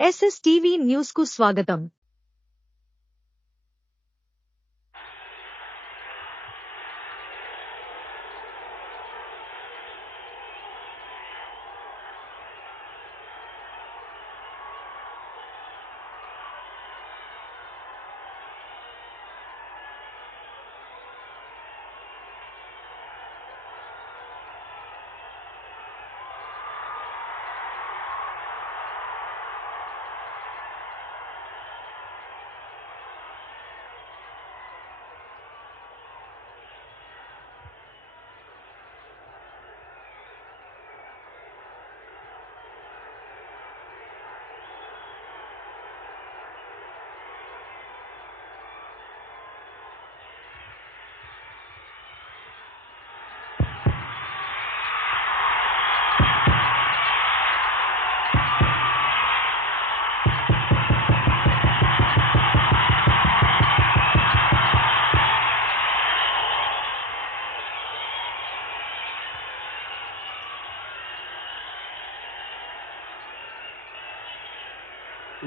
SSTV news కు స్వాగతం.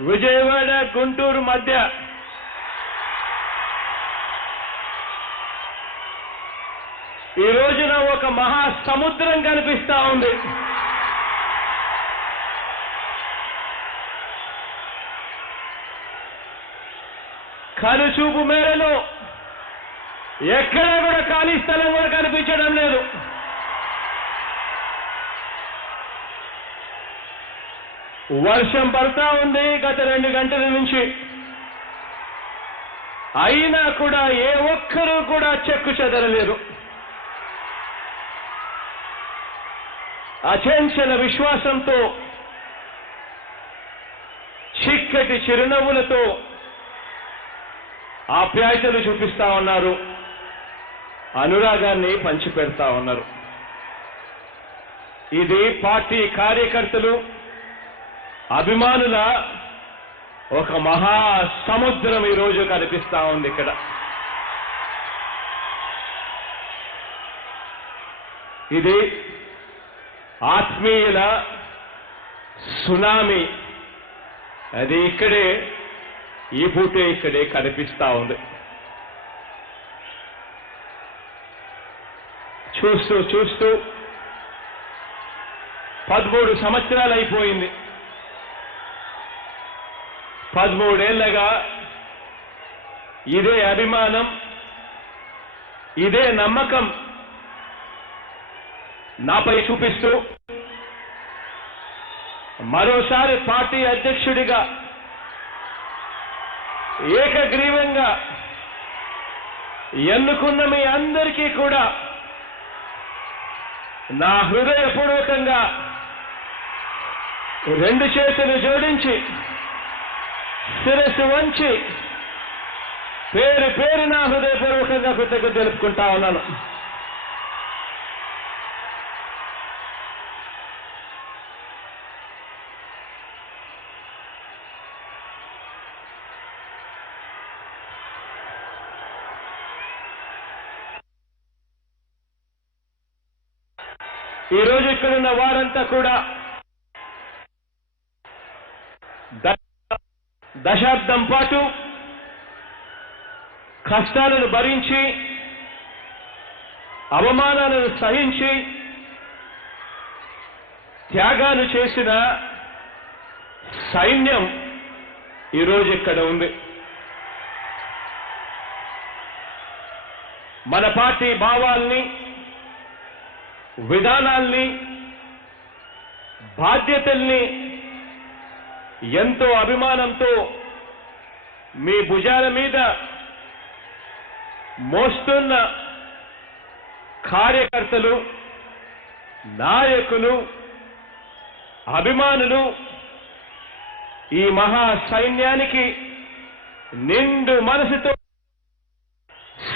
విజయవాడ గుంటూరు మధ్య ఈ రోజున ఒక మహా సముద్రం కనిపిస్తా ఉంది. కనుచూపు మేరలో ఎక్కడా కూడా ఖాళీ స్థలం కూడా కనిపించడం లేదు. వర్షం పడతా ఉంది గత 2 గంటల నుంచి. అయినా కూడా ఏ ఒక్కరూ కూడా చెక్కు చెదరలేరు. అచంచల విశ్వాసంతో, చిక్కటి చిరునవ్వులతో ఆప్యాయతలు చూపిస్తా ఉన్నారు, అనురాగాన్ని పంచిపెడతా ఉన్నారు. ఇది పార్టీ కార్యకర్తలు, అభిమానుల ఒక మహా సముద్రం ఈరోజు కనిపిస్తా ఉంది ఇక్కడ. ఇది ఆత్మీయుల సునామీ. అది ఇక్కడే, ఈ పూటే ఇక్కడే కనిపిస్తా ఉంది. చూస్తూ చూస్తూ 13 సంవత్సరాలు అయిపోయింది. 13 ఏళ్లగా ఇదే అభిమానం, ఇదే నమ్మకం నాపై చూపిస్తూ మరోసారి పార్టీ అధ్యక్షుడిగా ఏకగ్రీవంగా ఎన్నుకున్న మీ అందరికీ కూడా నా హృదయపూర్వకంగా 2 చేతులు జోడించి, శిరస్సు వంచి పేరు పేరున హృదయపూర్వకంగా కృతజ్ఞతలు తెలుపుకుంటా ఉన్నాను. ఈరోజు ఇక్కడున్న వారంతా కూడా దశాబ్దం పాటు కష్టాలను భరించి, అవమానాలను సహించి, త్యాగాలు చేసిన సైన్యం ఈరోజు ఇక్కడ ఉంది. మన పార్టీ భావాల్ని, విధానాల్ని, బాధ్యతల్ని ఎంతో అభిమానంతో మీ భుజాల మీద మోస్తున్న కార్యకర్తలు, నాయకులు, అభిమానులు, ఈ మహా సైన్యానికి నిండు మనసుతో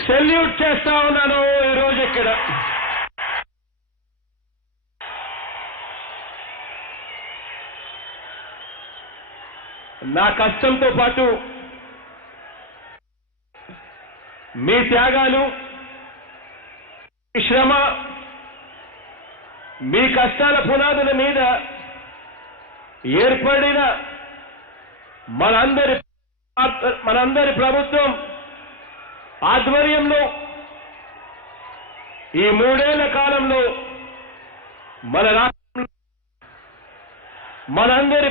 సెల్యూట్ చేస్తా ఉన్నాను ఈరోజు ఇక్కడ. నా కష్టంతో పాటు మీ త్యాగాలు, శ్రమ, మీ కష్టాల పునాదుల మీద ఏర్పడిన మనందరి ప్రభుత్వం ఆధ్వర్యంలో ఈ 3 ఏళ్ల కాలంలో మన రాష్ట్రంలో మనందరి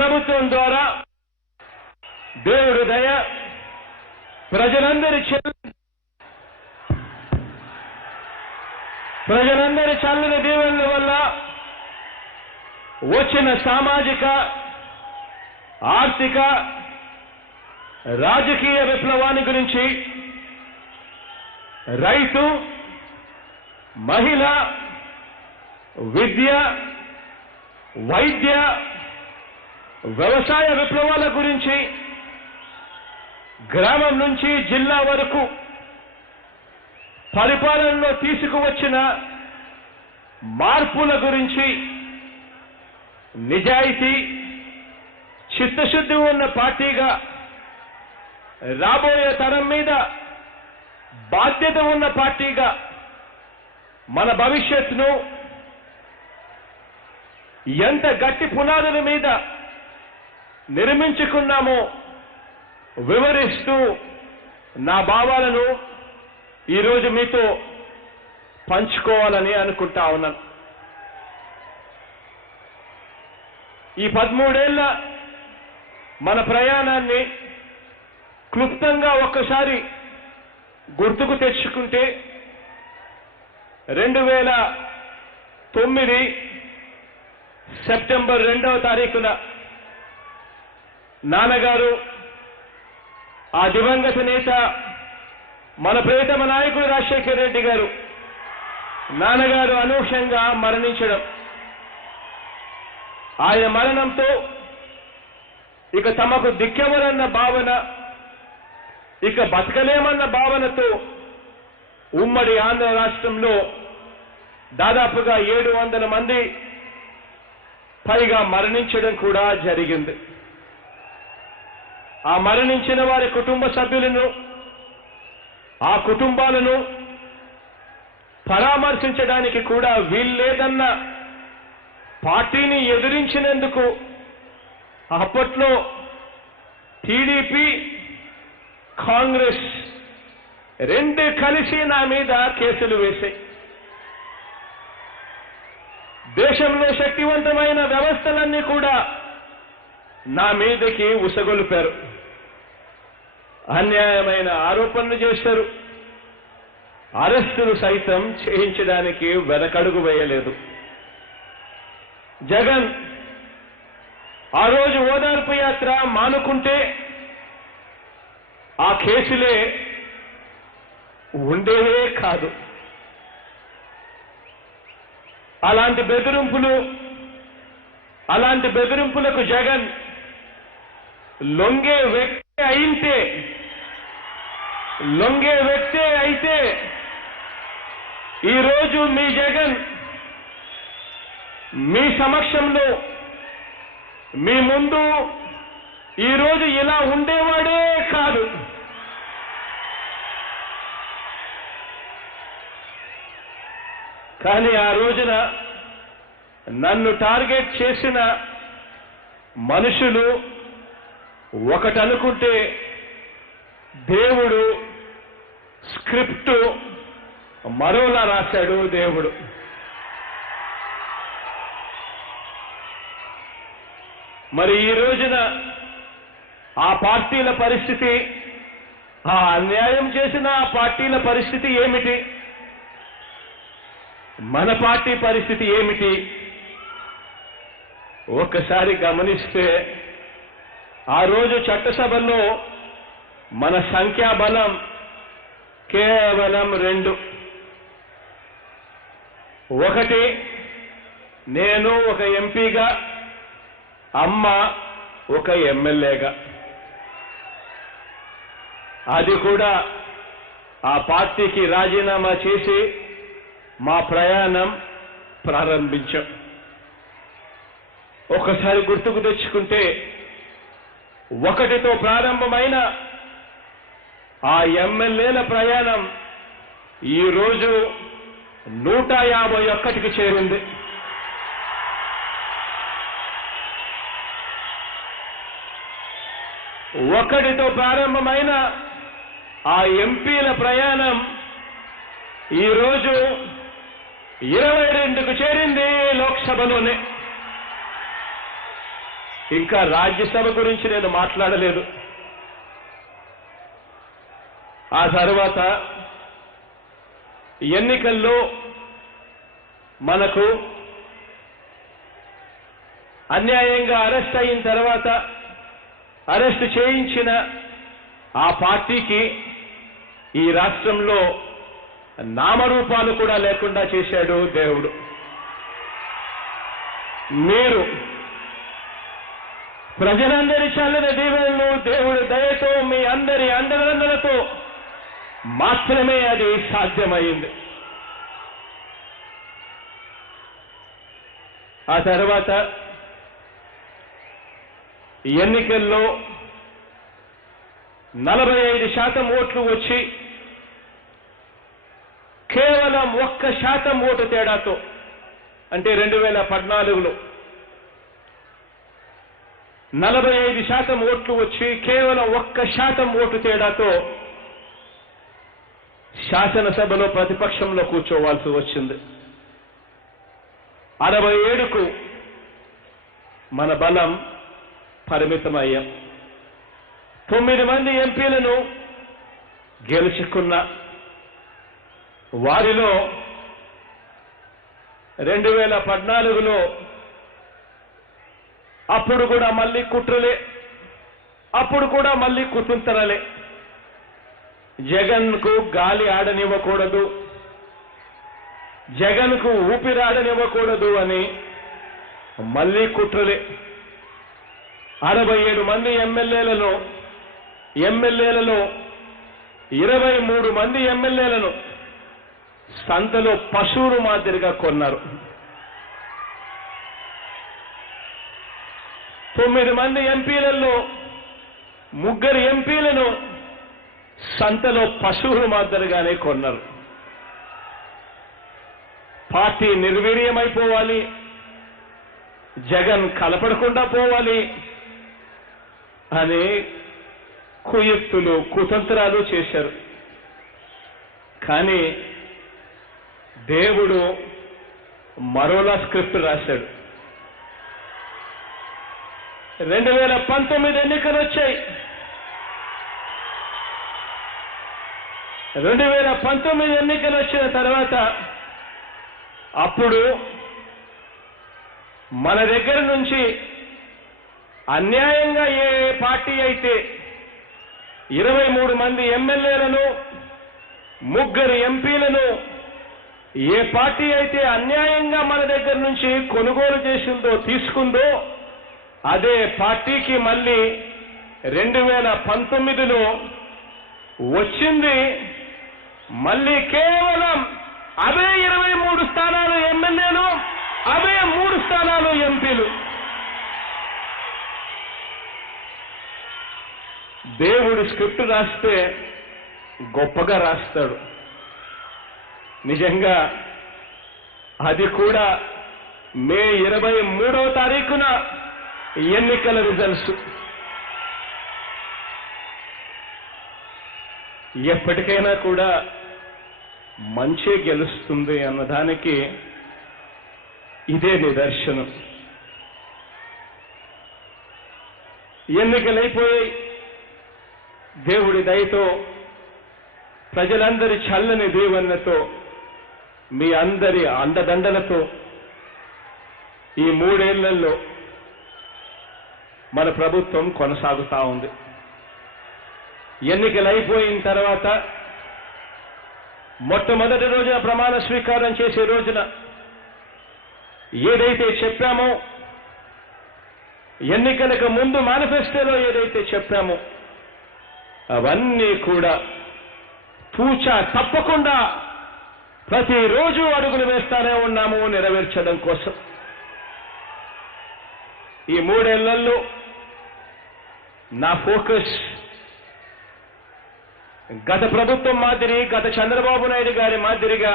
ప్రభుత్వం ద్వారా దేవుడి దయ ప్రజలందరి చల్లని దీవెనల వల్ల వచ్చిన సామాజిక ఆర్థిక రాజకీయ విప్లవాన్ని గురించి రైతు మహిళ విద్య వైద్య వ్యవసాయ విప్లవాల గురించి గ్రామం నుంచి జిల్లా వరకు పరిపాలనలో తీసుకువచ్చిన మార్పుల గురించి నిజాయితీ చిత్తశుద్ధి ఉన్న పార్టీగా రాబోయే తరం మీద బాధ్యత ఉన్న పార్టీగా మన భవిష్యత్తును ఎంత గట్టి పునాదుల మీద నిర్మించుకున్నామో వివరిస్తూ నా భావాలను ఈరోజు మీతో పంచుకోవాలని అనుకుంటా ఉన్నాను. ఈ 13 ఏళ్ల మన ప్రయాణాన్ని క్లుప్తంగా ఒక్కసారి గుర్తుకు తెచ్చుకుంటే 2009 సెప్టెంబర్ 2వ తారీఖున నాన్నగారు ఆ దివంగత నేత మన ప్రియతమ నాయకుడు రాజశేఖర్ రెడ్డి గారు నాన్నగారు అనూహ్యంగా మరణించడం, ఆయన మరణంతో ఇక తమకు దిక్కెవరన్న భావన, ఇక బతకలేమన్న భావనతో ఉమ్మడి ఆంధ్ర రాష్ట్రంలో దాదాపుగా 700 మంది పైగా మరణించడం కూడా జరిగింది. ఆ మరణించిన వారి కుటుంబ సభ్యులను, ఆ కుటుంబాలను పరామర్శించడానికి కూడా వీల్లేదన్న పార్టీని ఎదిరించినందుకు అప్పట్లో టీడీపీ కాంగ్రెస్ 2 కలిసి నా మీద కేసులు వేశాయి. దేశంలో శక్తివంతమైన వ్యవస్థలన్నీ కూడా నా మీదకి ఉసగొలిపారు, అన్యాయమైన ఆరోపణలు చేశారు, అరెస్టులు సైతం చేయించడానికి వెనకడుగు వేయలేదు. జగన్ ఆ రోజు ఓదార్పు యాత్ర మానుకుంటే ఆ కేసులే ఉండేవే కాదు. అలాంటి బెదిరింపులకు జగన్ లొంగే వ్యక్తి అయితే ఈరోజు మీ జగన్ మీ సమక్షంలో మీ ముందు ఈరోజు ఇలా ఉండేవాడే కాదు. కానీ ఆ రోజున నన్ను టార్గెట్ చేసిన మనుషులు ఒకటనుకుంటే దేవుడు స్క్రిప్ట్ మరోలా రాశాడు దేవుడు. మరి ఈ రోజున ఆ పార్టీల పరిస్థితి, ఆ అన్యాయం చేసిన ఆ పార్టీల పరిస్థితి ఏమిటి, మన పార్టీ పరిస్థితి ఏమిటి ఒక్కసారి గమనిస్తే ఆ రోజు చట్టసభలో మన సంఖ్యాబలం కేవలం 2. ఒకటి నేను ఒక ఎంపీగా, అమ్మ ఒక ఎమ్మెల్యేగా. అది కూడా ఆ పార్టీకి రాజీనామా చేసి మా ప్రయాణం ప్రారంభించాం. ఒకసారి గుర్తుకు తెచ్చుకుంటే 1తో ప్రారంభమైన ఆ ఎమ్మెల్యేల ప్రయాణం ఈరోజు 151కి చేరింది. ఒకటితో ప్రారంభమైన ఆ ఎంపీల ప్రయాణం ఈరోజు 22కు చేరింది లోక్సభలోనే. ఇంకా రాజ్యసభ గురించి నేను మాట్లాడలేదు. ఆ తర్వాత ఎన్నికల్లో మనకు అన్యాయంగా అరెస్ట్ అయిన తర్వాత అరెస్ట్ చేయించిన ఆ పార్టీకి ఈ రాష్ట్రంలో నామరూపాలు కూడా లేకుండా చేశాడు దేవుడు. మీరు ప్రజలందరి చల్లని దీవెనలు, దేవుడి దయతో, మీ అందరి అండదండలతో మాత్రమే అది సాధ్యమైంది. ఆ తర్వాత ఎన్నికల్లో 45% ఓట్లు వచ్చి కేవలం 1% ఓటు తేడాతో, అంటే 2014లో 45% ఓట్లు వచ్చి కేవలం 1% ఓటు తేడాతో శాసనసభలో ప్రతిపక్షంలో కూర్చోవాల్సి వచ్చింది. 67కు మన బలం పరిమితమయ్యాం. 9 మంది ఎంపీలను గెలుచుకున్న వారిలో 2014లో అప్పుడు కూడా మళ్ళీ కుట్రలే, అప్పుడు కూడా మళ్ళీ కుటుంతరలే. జగన్కు గాలి ఆడనివ్వకూడదు, జగన్కు ఊపిరాడనివ్వకూడదు అని మళ్ళీ కుట్రలే. 67 మంది ఎమ్మెల్యేలలో 23 మంది ఎమ్మెల్యేలను సంతలో పశువులు మాదిరిగా కొన్నారు. 9 మంది ఎంపీలలో 3 ఎంపీలను సంతలో పశువులు మాదిరిగానే కొన్నారు. పార్టీ నిర్వీర్యమైపోవాలి, జగన్ కలపడకుండా పోవాలి అని కుయుక్తులు, కుతంత్రాలు చేశారు. కానీ దేవుడు మరోలా స్క్రిప్ట్ రాశాడు. 2019 ఎన్నికలు వచ్చాయి. 2019 ఎన్నికలు వచ్చిన తర్వాత అప్పుడు మన దగ్గర నుంచి అన్యాయంగా ఏ పార్టీ అయితే 23 మంది ఎమ్మెల్యేలను 3 ఎంపీలను ఏ పార్టీ అయితే అన్యాయంగా మన దగ్గర నుంచి కొనుగోలు చేసిందో, తీసుకుందో, అదే పార్టీకి మళ్ళీ 2019లో వచ్చింది మళ్ళీ కేవలం అవే 23 స్థానాలు ఎమ్మెల్యేలు, అవే 3 స్థానాలు ఎంపీలు. దేవుడు స్క్రిప్ట్ రాస్తే గొప్పగా రాస్తాడు. నిజంగా అది కూడా మే 23వ తారీఖున ఎన్నికల రిజల్ట్స్. ఎప్పటికైనా కూడా మంచే గెలుస్తుంది అన్నదానికి ఇదే నిదర్శనం. ఎన్నికలైపోయాయి. దేవుడి దయతో, ప్రజలందరి చల్లని దీవెనలతో, మీ అందరి అండదండలతో ఈ 3 ఏళ్లలో మన ప్రభుత్వం కొనసాగుతా ఉంది. ఎన్నికలైపోయిన తర్వాత మొట్టమొదటి రోజున ప్రమాణ స్వీకారం చేసే రోజున ఏదైతే చెప్పామో, ఎన్నికలకు ముందు మేనిఫెస్టోలో ఏదైతే చెప్పామో అవన్నీ కూడా తూచా తప్పకుండా ప్రతిరోజు అడుగులు వేస్తానే ఉన్నాము నెరవేర్చడం కోసం. ఈ 3 ఏళ్లలో నా ఫోకస్ గత ప్రభుత్వం మాదిరి, గత చంద్రబాబు నాయుడు గారి మాదిరిగా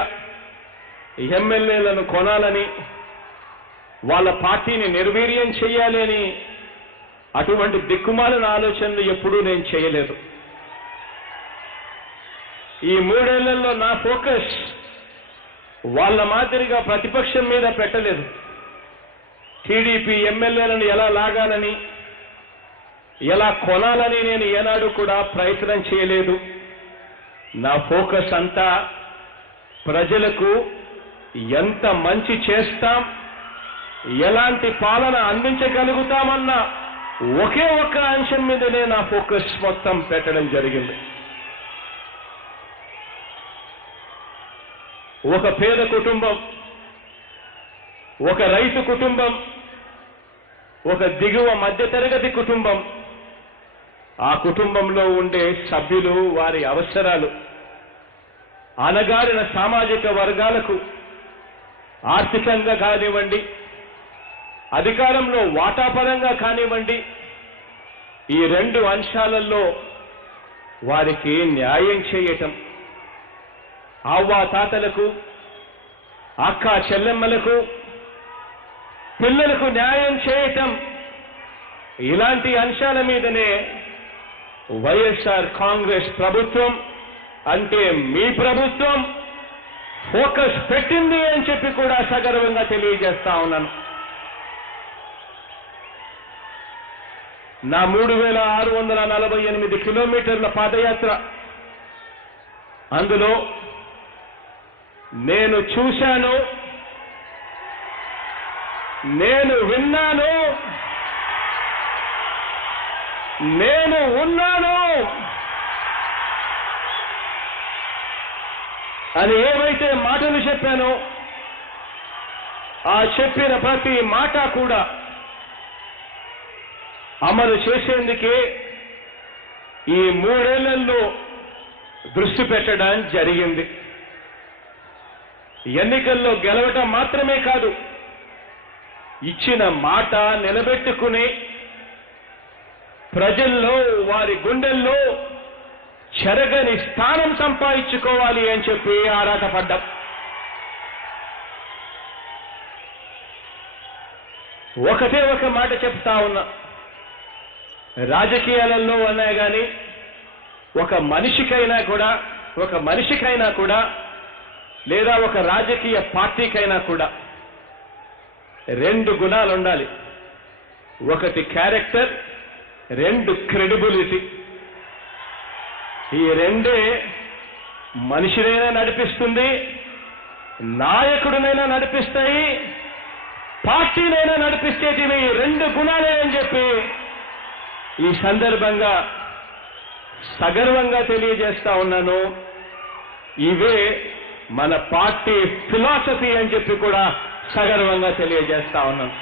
ఎమ్మెల్యేలను కొనాలని, వాళ్ళ పార్టీని నిర్వీర్యం చేయాలి అని అటువంటి దిక్కుమాలిన ఆలోచనలు ఎప్పుడూ నేను చేయలేదు. ఈ 3 ఏళ్లలో నా ఫోకస్ వాళ్ళ మాదిరిగా ప్రతిపక్షం మీద పెట్టలేదు. టీడీపీ ఎమ్మెల్యేలను ఎలా లాగాలని, ఎలా కొనాలని నేను ఏనాడు కూడా ప్రయత్నం చేయలేదు. నా ఫోకస్ అంతా ప్రజలకు ఎంత మంచి చేస్తాం, ఎలాంటి పాలన అందించగలుగుతామన్న ఒకే ఒక్క అంశం మీదనే నా ఫోకస్ మొత్తం పెట్టడం జరిగింది. ఒక పేద కుటుంబం, ఒక రైతు కుటుంబం, ఒక దిగువ మధ్యతరగతి కుటుంబం, ఆ కుటుంబంలో ఉండే సభ్యులు, వారి అవసరాలు, అణగారిన సామాజిక వర్గాలకు ఆర్థికంగా కానివ్వండి, అధికారంలో వాటాపరంగా కానివ్వండి, ఈ 2 అంశాలలో వారికి న్యాయం చేయటం, అవ్వాతాతలకు, అక్క చెల్లెమ్మలకు, పిల్లలకు న్యాయం చేయటం, ఇలాంటి అంశాల మీదనే వైఎస్ఆర్ కాంగ్రెస్ ప్రభుత్వం అంటే మీ ప్రభుత్వం ఫోకస్ పెట్టింది అని చెప్పి కూడా సగర్వంగా తెలియజేస్తా ఉన్నాను. నా 3648 కిలోమీటర్ల పాదయాత్ర, అందులో నేను చూశాను, నేను విన్నాను, నేను ఉన్నాను అని ఏవైతే మాటలు చెప్పానో ఆ చెప్పిన ప్రతి మాట కూడా అమలు చేసేందుకే ఈ 3 ఏళ్లలో దృష్టి పెట్టడం జరిగింది. ఎన్నికల్లో గెలవటం మాత్రమే కాదు, ఇచ్చిన మాట నిలబెట్టుకుని ప్రజల్లో, వారి గుండెల్లో చెరగని స్థానం సంపాదించుకోవాలి అని చెప్పి ఆరాటపడ్డాం. ఒకటే ఒక మాట చెప్తా ఉన్నా, రాజకీయాలలో అన్నా కానీ ఒక మనిషికైనా కూడా లేదా ఒక రాజకీయ పార్టీకైనా కూడా 2 గుణాలు ఉండాలి. ఒకటి క్యారెక్టర్, 2 క్రెడిబిలిటీ. ఈ 2 మనిషినైనా నడిపిస్తుంది, నాయకుడినైనా నడిపిస్తాయి, పార్టీనైనా నడిపిస్తేటివి 2 గుణాలే అని చెప్పి ఈ సందర్భంగా సగర్వంగా తెలియజేస్తా ఉన్నాను. ఇవే మన పార్టీ ఫిలాసఫీ అని చెప్పి కూడా సగర్వంగా తెలియజేస్తా ఉన్నాను.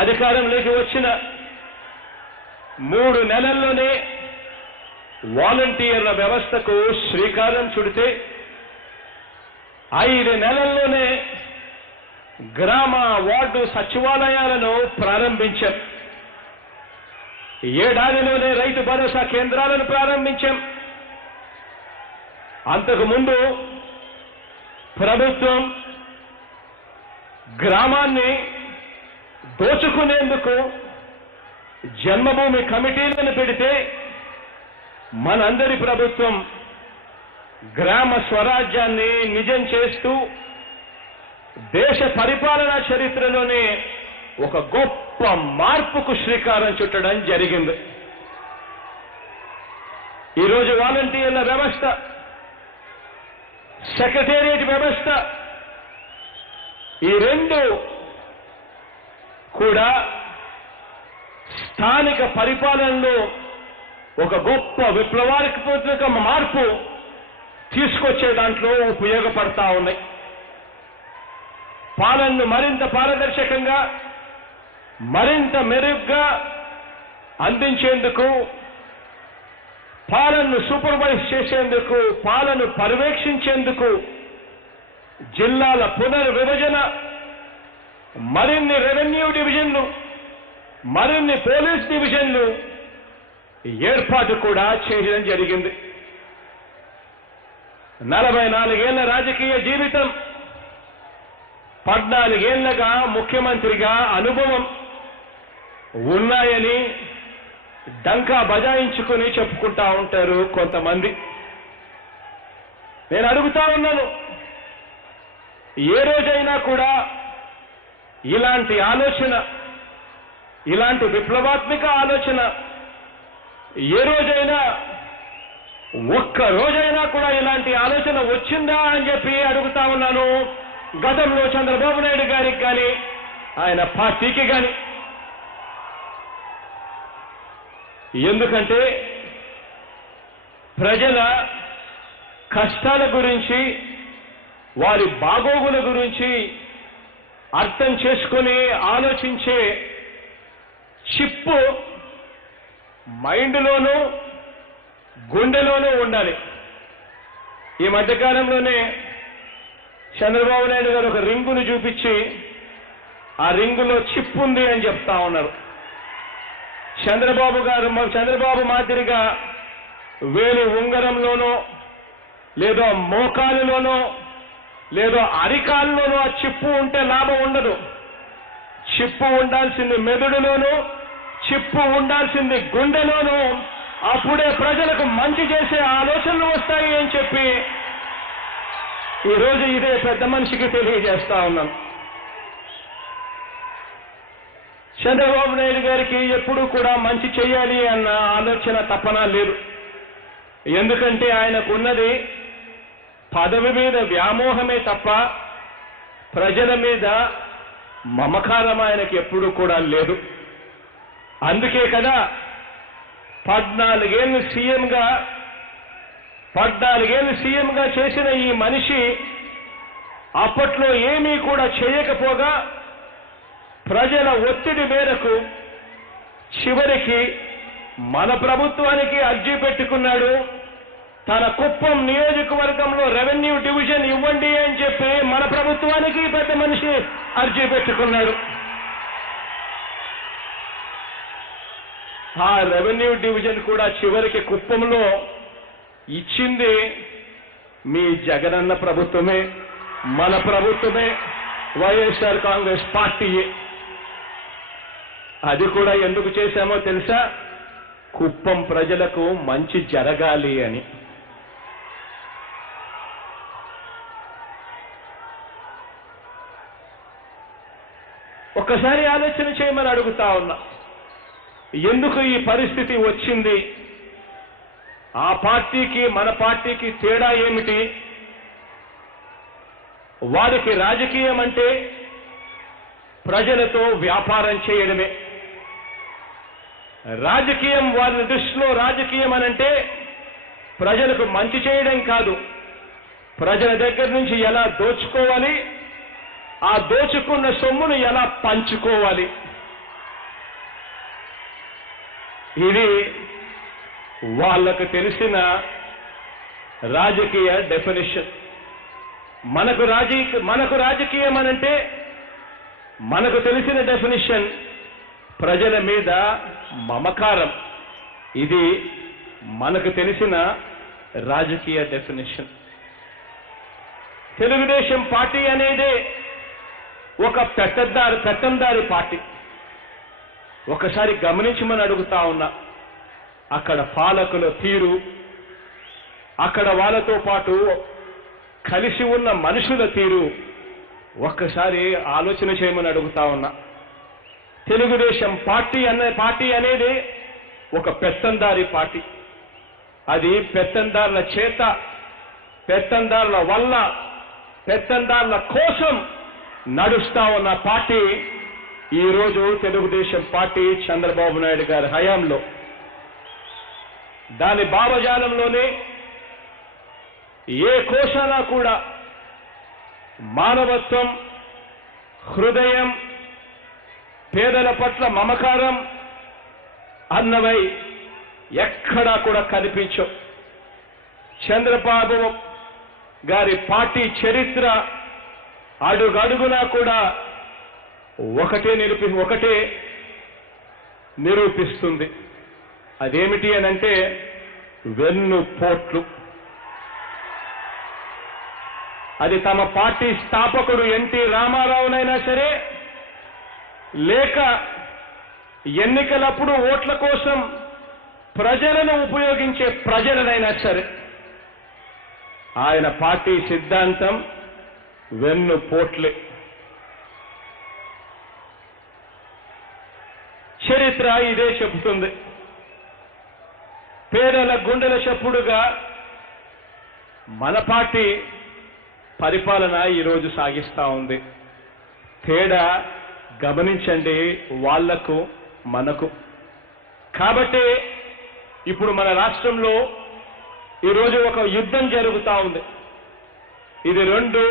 అధికారంలోకి వచ్చిన 3 నెలల్లోనే వాలంటీర్ల వ్యవస్థకు శ్రీకారం చుడితే 5 నెలల్లోనే గ్రామ, వార్డు సచివాలయాలను ప్రారంభించాం. 7 ఏడాదిలోనే రైతు భరోసా కేంద్రాలను ప్రారంభించాం. అంతకుముందు ప్రభుత్వం గ్రామాన్ని దోచుకునేందుకు జన్మభూమి కమిటీలను పెడితే మనందరి ప్రభుత్వం గ్రామ స్వరాజ్యాన్ని నిజం చేస్తూ దేశ పరిపాలనా చరిత్రలోనే ఒక గొప్ప మార్పుకు శ్రీకారం చుట్టడం జరిగింది. ఈరోజు వాలంటీర్ల వ్యవస్థ, సెక్రటేరియట్ వ్యవస్థ, ఈ 2 కూడా స్థానిక పరిపాలనలో ఒక గొప్ప విప్లవాత్మక మార్పు తీసుకొచ్చే దాంట్లో ఉపయోగపడతా ఉన్నాయి. పాలనను మరింత పారదర్శకంగా, మరింత మెరుగ్గా అందించేందుకు, పాలనను సూపర్వైజ్ చేసేందుకు, పాలనను పర్యవేక్షించేందుకు జిల్లాల పునర్విభజన, మరిన్ని రెవెన్యూ డివిజన్లు, మరిన్ని పోలీస్ డివిజన్లు ఏర్పాటు కూడా చేయడం జరిగింది. 44 ఏళ్ల రాజకీయ జీవితం, 14 ఏళ్లుగా ముఖ్యమంత్రిగా అనుభవం ఉన్నాయని డంకా బజాయించుకుని చెప్పుకుంటా ఉంటారు కొంతమంది. నేను అడుగుతా ఉన్నాను, ఏ రోజైనా కూడా ఇలాంటి ఆలోచన, ఇలాంటి విప్లవాత్మక ఆలోచన ఏ రోజైనా, ఒక్క రోజైనా కూడా ఇలాంటి ఆలోచన వచ్చిందా అని చెప్పి అడుగుతా ఉన్నాను. గతంలో చంద్రబాబు నాయుడు గారికి కానీ ఆయన పార్టీకి కానీ. ఎందుకంటే ప్రజల కష్టాల గురించి, వారి బాగోగుల గురించి అర్థం చేసుకుని ఆలోచించే చిప్పు మైండ్లోనూ గుండెలోనూ ఉండాలి. ఈ మధ్యకాలంలోనే చంద్రబాబు నాయుడు గారు ఒక రింగును చూపించి ఆ రింగులో చిప్ ఉంది అని చెప్తా ఉన్నారు. చంద్రబాబు మాదిరిగా వేలు ఉంగరంలోనో లేదో మోకాలులోనో లేదో అరికాల్లోనో ఆ చిప్పు ఉంటే లాభం ఉండదు. చిప్పు ఉండాల్సింది మెదడులోనూ, చిప్పు ఉండాల్సింది గుండెలోనూ. అప్పుడే ప్రజలకు మంచి చేసే ఆలోచనలు వస్తాయి అని చెప్పి ఈరోజు ఇదే పెద్ద మనిషికి తెలియజేస్తా ఉన్నాను. చంద్రబాబు నాయుడు గారికి ఎప్పుడూ కూడా మంచి చేయాలి అన్న ఆలోచన తపన లేదు. ఎందుకంటే ఆయనకున్నది పదవి మీద వ్యామోహమే తప్ప ప్రజల మీద మమకారం ఆయనకి ఎప్పుడూ కూడా లేదు. అందుకే కదా 14 ఏళ్ళు సీఎంగా చేసిన ఈ మనిషి అప్పట్లో ఏమీ కూడా చేయకపోగా ప్రజల ఒత్తిడి మేరకు చివరికి మన ప్రభుత్వానికి అర్జీ పెట్టుకున్నాడు. తన కుప్పం నియోజకవర్గంలో రెవెన్యూ డివిజన్ ఇవ్వండి అని చెప్పి మన ప్రభుత్వానికి పెద్ద మనిషి అర్జీ పెట్టుకున్నాడు. ఆ రెవెన్యూ డివిజన్ కూడా చివరికి కుప్పంలో ఇచ్చింది మీ జగనన్న ప్రభుత్వమే, మన ప్రభుత్వమే, వైఎస్ఆర్ కాంగ్రెస్ పార్టీయే. అది కూడా ఎందుకు చేశామో తెలుసా? కుప్పం ప్రజలకు మంచి జరగాలి అని. ఒక్కసారి ఆలోచన చేయమని అడుగుతా ఉన్నా. ఎందుకు ఈ పరిస్థితి వచ్చింది? ఆ పార్టీకి మన పార్టీకి తేడా ఏమిటి? వారికి రాజకీయం అంటే ప్రజలతో వ్యాపారం చేయడమే. రాజకీయం, వారి దృష్టిలో రాజకీయం అనంటే ప్రజలకు మంచి చేయడం కాదు, ప్రజల దగ్గర నుంచి ఎలా దోచుకోవాలి, ఆ దోచుకున్న సొమ్మును ఎలా పంచుకోవాలి. ఇది వాళ్ళకు తెలిసిన రాజకీయ డెఫినిషన్. మనకు రాజకీయం అనంటే మనకు తెలిసిన డెఫినిషన్ ప్రజల మీద మమకారం. ఇది మనకు తెలిసిన రాజకీయ డెఫినిషన్. తెలుగుదేశం పార్టీ అనేదే ఒక పెత్తందారి పార్టీ. ఒకసారి గమనించమని అడుగుతా ఉన్నా. అక్కడ పాలకుల తీరు, అక్కడ వాళ్ళతో పాటు కలిసి ఉన్న మనుషుల తీరు ఒక్కసారి ఆలోచన చేయమని అడుగుతా ఉన్నా. తెలుగుదేశం పార్టీ అనేది ఒక పెత్తందారి పార్టీ. అది పెత్తందారుల చేత, పెత్తందారుల వల్ల, పెత్తందారుల కోసం నడుస్తా ఉన్న పార్టీ ఈరోజు తెలుగుదేశం పార్టీ చంద్రబాబు నాయుడు గారి హయాంలో. దాని భావజాలంలోనే ఏ కోశాన కూడా మానవత్వం, హృదయం, పేదల పట్ల మమకారం అన్నవై ఎక్కడా కూడా కనిపించవు. చంద్రబాబు గారి పార్టీ చరిత్ర అడుగడుగునా కూడా ఒకటే నిరూపిస్తుంది. అదేమిటి అనంటే వెన్నుపోట్లు. అది తమ పార్టీ స్థాపకుడు ఎన్టీ రామారావునైనా సరే, లేక ఎన్నికలప్పుడు ఓట్ల కోసం ప్రజలను ఉపయోగించే ప్రజలనైనా సరే, ఆయన పార్టీ సిద్ధాంతం వెన్నుపోట్లే. చరిత్ర ఇదే చెబుతుంది. పేదల గుండెల చప్పుడుగా మన పార్టీ పరిపాలన ఈరోజు సాగిస్తా ఉంది. తేడా గమనించండి, వాళ్లకు మనకు. కాబట్టి ఇప్పుడు మన రాష్ట్రంలో ఈరోజు ఒక యుద్ధం జరుగుతా ఉంది. ఇది రెండు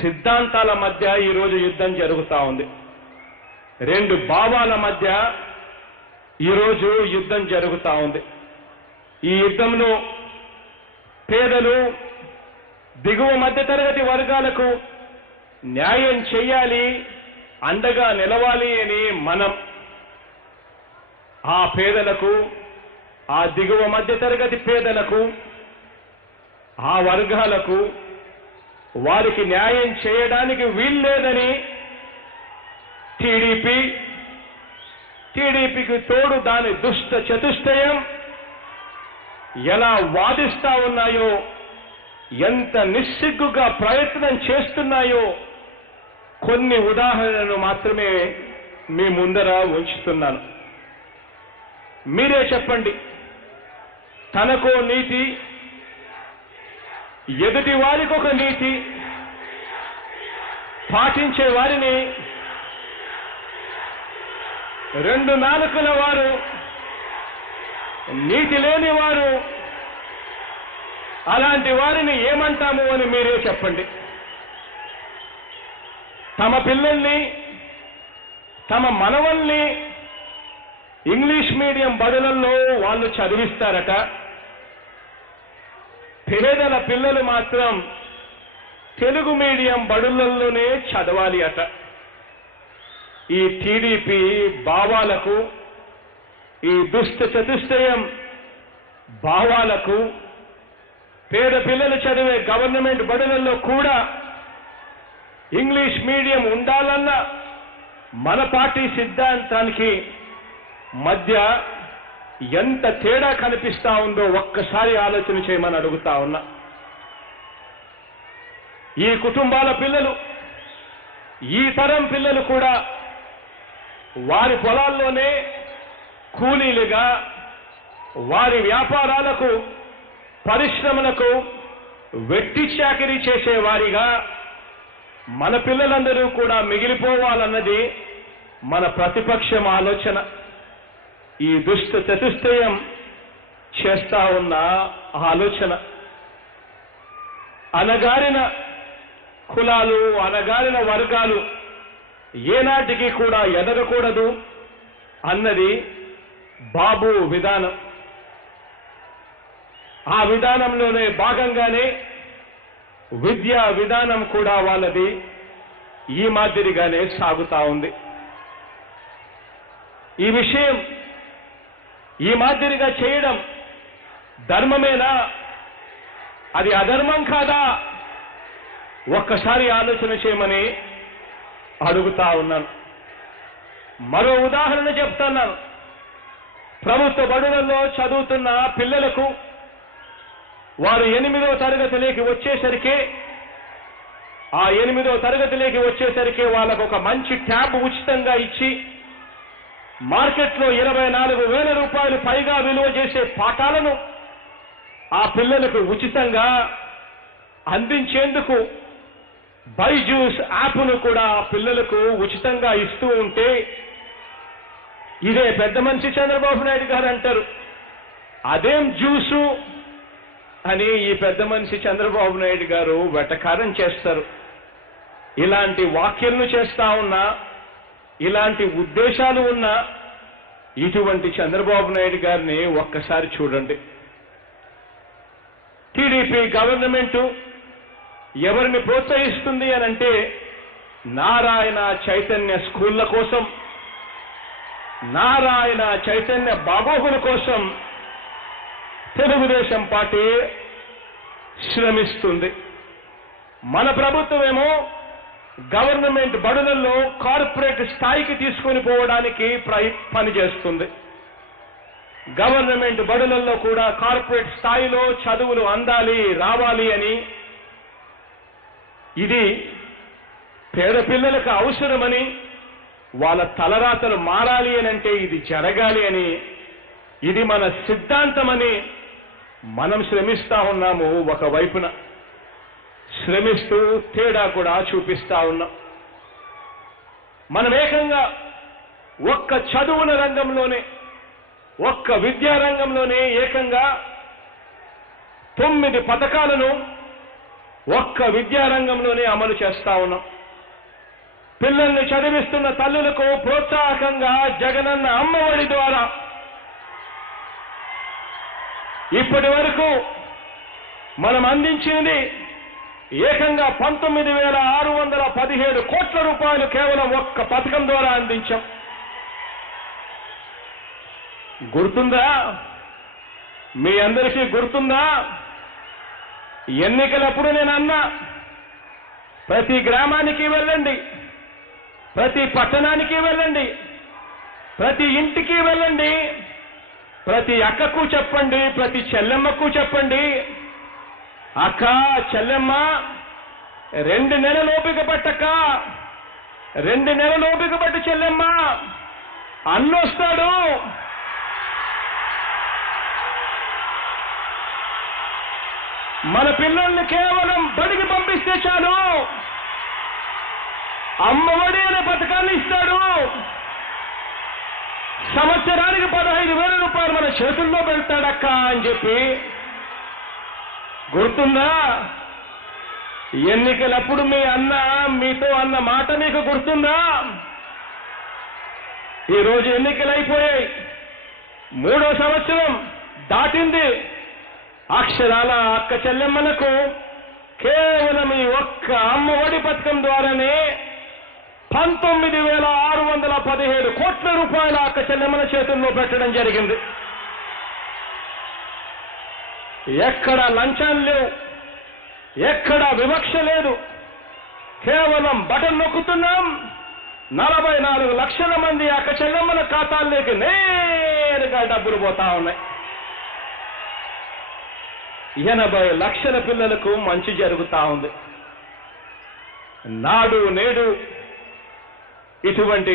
సిద్ధాంతాల మధ్య ఈరోజు యుద్ధం జరుగుతా ఉంది. రెండు భావాల మధ్య ఈరోజు యుద్ధం జరుగుతా ఉంది. ఈ యుద్ధంలో పేదలు, దిగువ మధ్యతరగతి వర్గాలకు న్యాయం చేయాలి, అండగా నిలవాలి అని మనం ఆ పేదలకు, ఆ దిగువ మధ్యతరగతి పేదలకు, ఆ వర్గాలకు వారికి న్యాయం చేయడానికి వీల్లేదని టీడీపీకి తోడు దాని దుష్ట చతుష్టయం ఎలా వాదిస్తా ఉన్నాయో, ఎంత నిస్సిగ్గుగా ప్రయత్నం చేస్తున్నాయో కొన్ని ఉదాహరణలు మాత్రమే మీ ముందర ఉంచుతున్నాను. మీరే చెప్పండి. తనకో నీతి, ఎదుటి వారికి ఒక నీతి పాటించే వారిని రెండు నాలుకల వారు, నీతి లేని వారు, అలాంటి వారిని ఏమంటాము అని మీరే చెప్పండి. తమ పిల్లల్ని, తమ మనవల్ని ఇంగ్లీష్ మీడియం బడులలో వాళ్ళు చదివిస్తారట. పేదల పిల్లలు మాత్రం తెలుగు మీడియం బడులలోనే చదవాలి అట. ఈ టీడీపీ భావాలకు, ఈ దుష్ట చతుష్టయం భావాలకు, పేద పిల్లలు చదివే గవర్నమెంట్ బడులలో కూడా ఇంగ్లీష్ మీడియం ఉండాలన్న మన పార్టీ సిద్ధాంతానికి మధ్య ఎంత తేడా కనిపిస్తా ఉందో ఒక్కసారి ఆలోచన చేయమని అడుగుతా ఉన్నా. ఈ కుటుంబాల పిల్లలు, ఈ తరం పిల్లలు కూడా వారి పొలాల్లోనే కూలీలుగా, వారి వ్యాపారాలకు, పరిశ్రమలకు వెట్టి చాకిరీ చేసేవారిగా మన పిల్లలందరూ కూడా మిగిలిపోవాలన్నది మన ప్రతిపక్షం ఆలోచన. ఈ దుష్ట చతుష్టయం చేస్తా ఉన్న ఆలోచన. అనగారిన కులాలు, అనగారిన వర్గాలు ఏనాటికి కూడా ఎదగకూడదు అన్నది బాబు విధానం. ఆ విధానంలోనే భాగంగానే విద్యా విధానం కూడా వాళ్ళది ఈ మాదిరిగానే సాగుతా ఉంది. ఈ విషయం ఈ మాదిరిగా చేయడం ధర్మమేనా, అది అధర్మం కాదా, ఒక్కసారి ఆలోచన చేయమని అడుగుతా ఉన్నాను. మరో ఉదాహరణ చెప్తున్నాను. ప్రభుత్వ బడులలో చదువుతున్న పిల్లలకు వారు 8వ తరగతిలోకి వచ్చేసరికి, ఆ 8వ తరగతిలోకి వచ్చేసరికి వాళ్ళకు ఒక మంచి ట్యాబ్ ఉచితంగా ఇచ్చి, మార్కెట్లో 24,000 రూపాయలు పైగా విలువ చేసే పాఠాలను ఆ పిల్లలకు ఉచితంగా అందించేందుకు బైజూస్ యాప్ను కూడా పిల్లలకు ఉచితంగా ఇస్తూ ఉంటే, ఇదే పెద్ద మనిషి చంద్రబాబు నాయుడు గారు అంటారు, అదేం జ్యూసు అని ఈ పెద్ద మనిషి చంద్రబాబు నాయుడు గారు వెటకారం చేస్తారు. ఇలాంటి వ్యాఖ్యలను చేస్తా ఉన్నా, ఇలాంటి ఉద్దేశాలు ఉన్న ఇటువంటి చంద్రబాబు నాయుడు గారిని ఒక్కసారి చూడండి. టీడీపీ గవర్నమెంట్ ఎవరిని ప్రోత్సహిస్తుంది అనంటే నారాయణ చైతన్య స్కూళ్ల కోసం, నారాయణ చైతన్య బాగోగుల కోసం తెలుగుదేశం పార్టీ శ్రమిస్తుంది. మన ప్రభుత్వమేమో గవర్నమెంట్ బడులలో కార్పొరేట్ స్థాయికి తీసుకొని పోవడానికి పనిచేస్తుంది. గవర్నమెంట్ బడులలో కూడా కార్పొరేట్ స్థాయిలో చదువులు అందాలి, రావాలి అని, ఇది పేద పిల్లలకు అవసరమని, వాళ్ళ తలరాతలు మారాలి అని అంటే ఇది జరగాలి అని, ఇది మన సిద్ధాంతమని మనం శ్రమిస్తా ఉన్నాము. ఒకవైపున శ్రమిస్తూ తేడా కూడా చూపిస్తా ఉన్నాం. మనం ఏకంగా ఒక్క చదువుల రంగంలోనే, ఒక్క విద్యా రంగంలోనే ఏకంగా 9 పథకాలను ఒక్క విద్యారంగంలోనే అమలు చేస్తా ఉన్నాం. పిల్లల్ని చదివిస్తున్న తల్లులకు ప్రోత్సాహకంగా జగనన్న అమ్మఒడి ద్వారా ఇప్పటి వరకు మనం అందించింది ఏకంగా 19,617 కోట్ల రూపాయలు కేవలం ఒక్క పథకం ద్వారా అందించాం. గుర్తుందా? మీ అందరికీ గుర్తుందా? ఎన్నికలప్పుడు నేను అన్నా, ప్రతి గ్రామానికి వెళ్ళండి, ప్రతి పట్టణానికి వెళ్ళండి, ప్రతి ఇంటికి వెళ్ళండి, ప్రతి అక్కకు చెప్పండి, ప్రతి చెల్లెమ్మకు చెప్పండి, అక్క చెల్లెమ్మ 2 నెలలు ఓపిక పట్టక్క, 2 నెలలు ఓపిక పట్టు చెల్లెమ్మ, అన్నొస్తాడు. మన పిల్లల్ని కేవలం బడికి పంపిస్తే చాలు, అమ్మఒడి అనే పథకాన్ని ఇస్తాడు. సంవత్సరానికి 15,000 రూపాయలు మన చేతుల్లో పెడతాడక్క అని చెప్పి. గుర్తుందా? ఎన్నికలప్పుడు మీ అన్న మీతో అన్న మాట మీకు గుర్తుందా? ఈరోజు ఎన్నికలు అయిపోయాయి, 3వ సంవత్సరం దాటింది. అక్షరాల అక్క చెల్లెమ్మలకు కేవలం ఈ ఒక్క అమ్మఒడి పథకం ద్వారానే 19,617 కోట్ల రూపాయల అక్క చెల్లెమ్మల చేతుల్లో పెట్టడం జరిగింది. ఎక్కడ లంచాలు లేవు, ఎక్కడ వివక్ష లేదు. కేవలం బటన్ నొక్కుతున్నాం, 44 లక్షల మంది అక్క చెల్లెమ్మల ఖాతాల్లోకి నేరుగా డబ్బులు పోతా ఉన్నాయి. 80 లక్షల పిల్లలకు మంచి జరుగుతా ఉంది. నాడు నేడు ఇటువంటి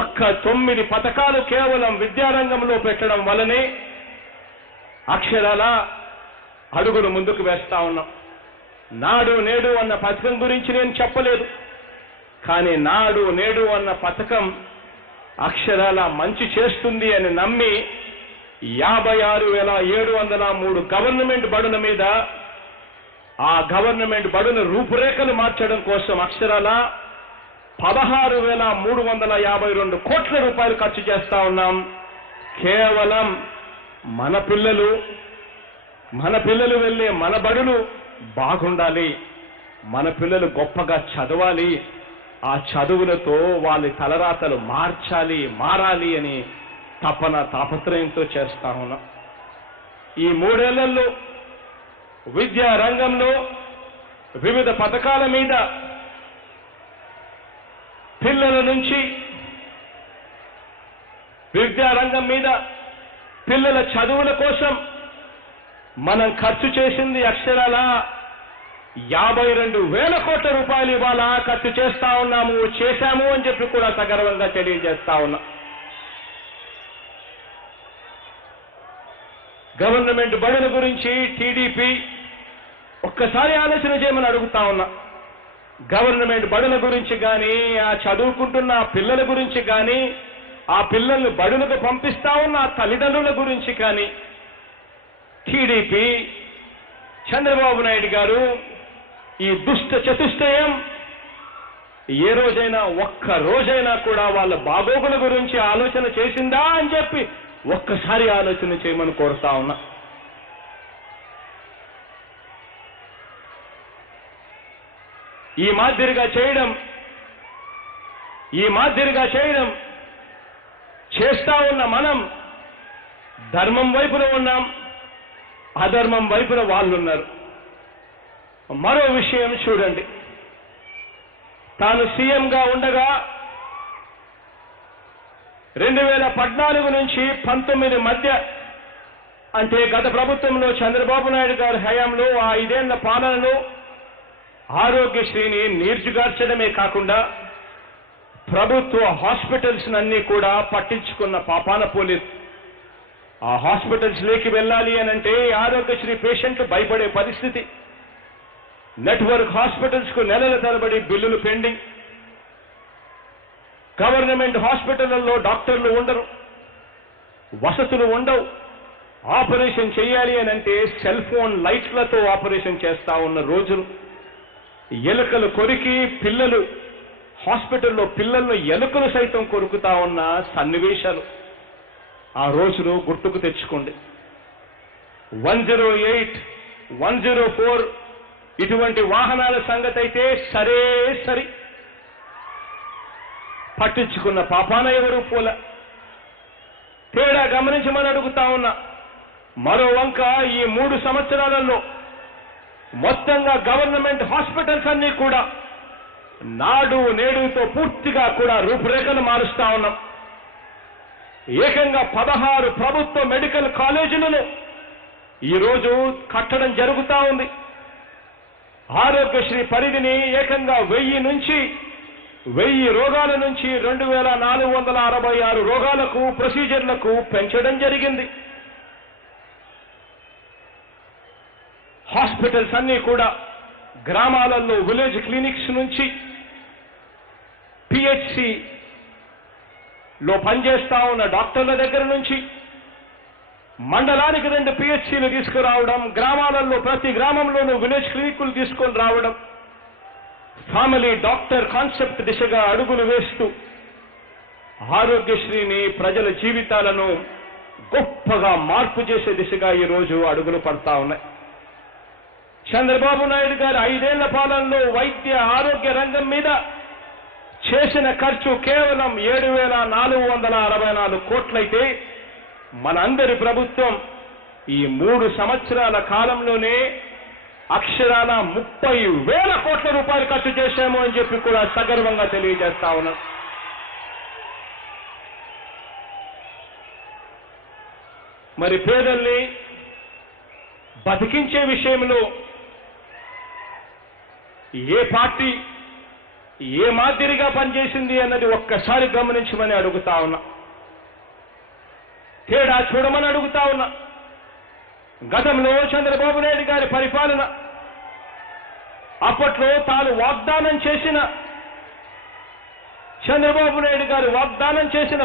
ఒక్క 9 పథకాలు కేవలం విద్యారంగంలో పెట్టడం వల్లనే అక్షరాల అడుగులు ముందుకు వేస్తా ఉన్నాం. నాడు నేడు అన్న పథకం గురించి నేను చెప్పలేదు, కానీ నాడు నేడు అన్న పథకం అక్షరాల మంచి చేస్తుంది అని నమ్మి 56,703 గవర్నమెంట్ బడుల మీద, ఆ గవర్నమెంట్ బడుల రూపురేఖలు మార్చడం కోసం అక్షరాల 16,352 కోట్ల రూపాయలు ఖర్చు చేస్తా ఉన్నాం. కేవలం మన పిల్లలు వెళ్ళే మన బడులు బాగుండాలి, మన పిల్లలు గొప్పగా చదవాలి, ఆ చదువులతో వాళ్ళ తలరాతలు మారాలి అని తాపత్రయంతో చేస్తా ఉన్నాం. ఈ 3 ఏళ్లలో విద్యా రంగంలో వివిధ పథకాల మీద పిల్లల నుంచి, విద్యారంగం మీద, పిల్లల చదువుల కోసం మనం ఖర్చు చేసింది అక్షరాల 52,000 కోట్ల రూపాయలు ఇవాళ ఖర్చు చేస్తా ఉన్నాము, చేశాము అని చెప్పి కూడా సగర్వంగా తెలియజేస్తా ఉన్నాం. గవర్నమెంట్ బడుల గురించి టీడీపీ ఒక్కసారి ఆలోచన చేయమని అడుగుతా ఉన్నా. గవర్నమెంట్ బడుల గురించి కానీ, ఆ చదువుకుంటున్న ఆ పిల్లల గురించి కానీ, ఆ పిల్లల్ని బడులకు పంపిస్తా ఉన్న ఆ తల్లిదండ్రుల గురించి కానీ టీడీపీ, చంద్రబాబు నాయుడు గారు ఈ దుష్ట చతుష్టయం ఏ రోజైనా, ఒక్క రోజైనా కూడా వాళ్ళ బాగోగుల గురించి ఆలోచన చేసిందా అని చెప్పి ఒక్కసారి ఆలోచన చేయమని కోరుతా ఉన్నా. ఈ మాదిరిగా చేయడం చేస్తా ఉన్న మనం ధర్మం వైపున ఉన్నాం, అధర్మం వైపున వాళ్ళున్నారు. మరో విషయం చూడండి. తాను సీఎంగా ఉండగా 2014 నుంచి 19 మధ్య, అంటే గత ప్రభుత్వంలో చంద్రబాబు నాయుడు గారి హయాంలో ఆ 5 ఏళ్ల పాలనలో ఆరోగ్యశ్రీని నీర్జుగార్చడమే కాకుండా ప్రభుత్వ హాస్పిటల్స్ అన్ని కూడా పట్టించుకున్న పాపాన పోలేదు. ఆ హాస్పిటల్స్ లేకి వెళ్ళాలి అనంటే ఆరోగ్యశ్రీ పేషెంట్లు భయపడే పరిస్థితి. నెట్వర్క్ హాస్పిటల్స్ కు నెలల తరబడి బిల్లులు పెండింగ్. గవర్నమెంట్ హాస్పిటళ్లలో డాక్టర్లు ఉండరు, వసతులు ఉండవు. ఆపరేషన్ చేయాలి అనంటే సెల్ ఫోన్ లైట్లతో ఆపరేషన్ చేస్తా ఉన్న రోజులు. ఎలుకలు కొరికి పిల్లలు హాస్పిటల్లో పిల్లలను ఎలుకలు సైతం కొరుకుతా ఉన్న సన్నివేశాలు ఆ రోజులు గుర్తుకు తెచ్చుకోండి. 108, 104 ఇటువంటి వాహనాల సంగతి అయితే సరి పట్టించుకున్న పాపాన ఎవరు పోల. తేడా గమనించమని అడుగుతా ఉన్నా. మరో వంక ఈ 3 సంవత్సరాలలో మొత్తంగా గవర్నమెంట్ హాస్పిటల్స్ అన్ని కూడా నాడు నేడుతో పూర్తిగా కూడా రూపురేఖలు మారుస్తా ఉన్నాం. ఏకంగా 16 ప్రభుత్వ మెడికల్ కాలేజీలను ఈరోజు కట్టడం జరుగుతా ఉంది. ఆరోగ్యశ్రీ పరిధిని ఏకంగా 1000 రోగాల నుంచి 2466 రోగాలకు ప్రొసీజర్లకు పెంచడం జరిగింది. హాస్పిటల్స్ అన్ని కూడా గ్రామాలలో విలేజ్ క్లినిక్స్ నుంచి పిహెచ్సి లో పనిచేస్తా ఉన్న డాక్టర్ల దగ్గర నుంచి మండలానికి 2 పిహెచ్సిలు తీసుకురావడం, గ్రామాలలో ప్రతి గ్రామంలోనూ విలేజ్ క్లినిక్లు తీసుకొని రావడం, ఫ్యామిలీ డాక్టర్ కాన్సెప్ట్ దిశగా అడుగులు వేస్తూ ఆరోగ్యశ్రీని ప్రజల జీవితాలను గొప్పగా మార్పు చేసే దిశగా ఈరోజు అడుగులు పడతా ఉన్నాయి. చంద్రబాబు నాయుడు గారి 5 ఏళ్ల పాలనలో వైద్య ఆరోగ్య రంగం మీద చేసిన ఖర్చు కేవలం 7,464 కోట్లయితే మనందరి ప్రభుత్వం ఈ 3 సంవత్సరాల కాలంలోనే అక్షరాల 30,000 కోట్ల రూపాయలు ఖర్చు చేశాము అని చెప్పి కూడా సగర్వంగా తెలియజేస్తా ఉన్నాం. మరి పేదల్ని బతికించే విషయంలో ఏ పార్టీ ఏ మాదిరిగా పనిచేసింది అన్నది ఒక్కసారి గమనించమని అడుగుతా ఉన్నా. తేడా చూడమని అడుగుతా ఉన్నా. గతంలో చంద్రబాబు నాయుడు గారి పరిపాలన, అప్పట్లో తాను వాగ్దానం చేసిన చంద్రబాబు నాయుడు గారు వాగ్దానం చేసిన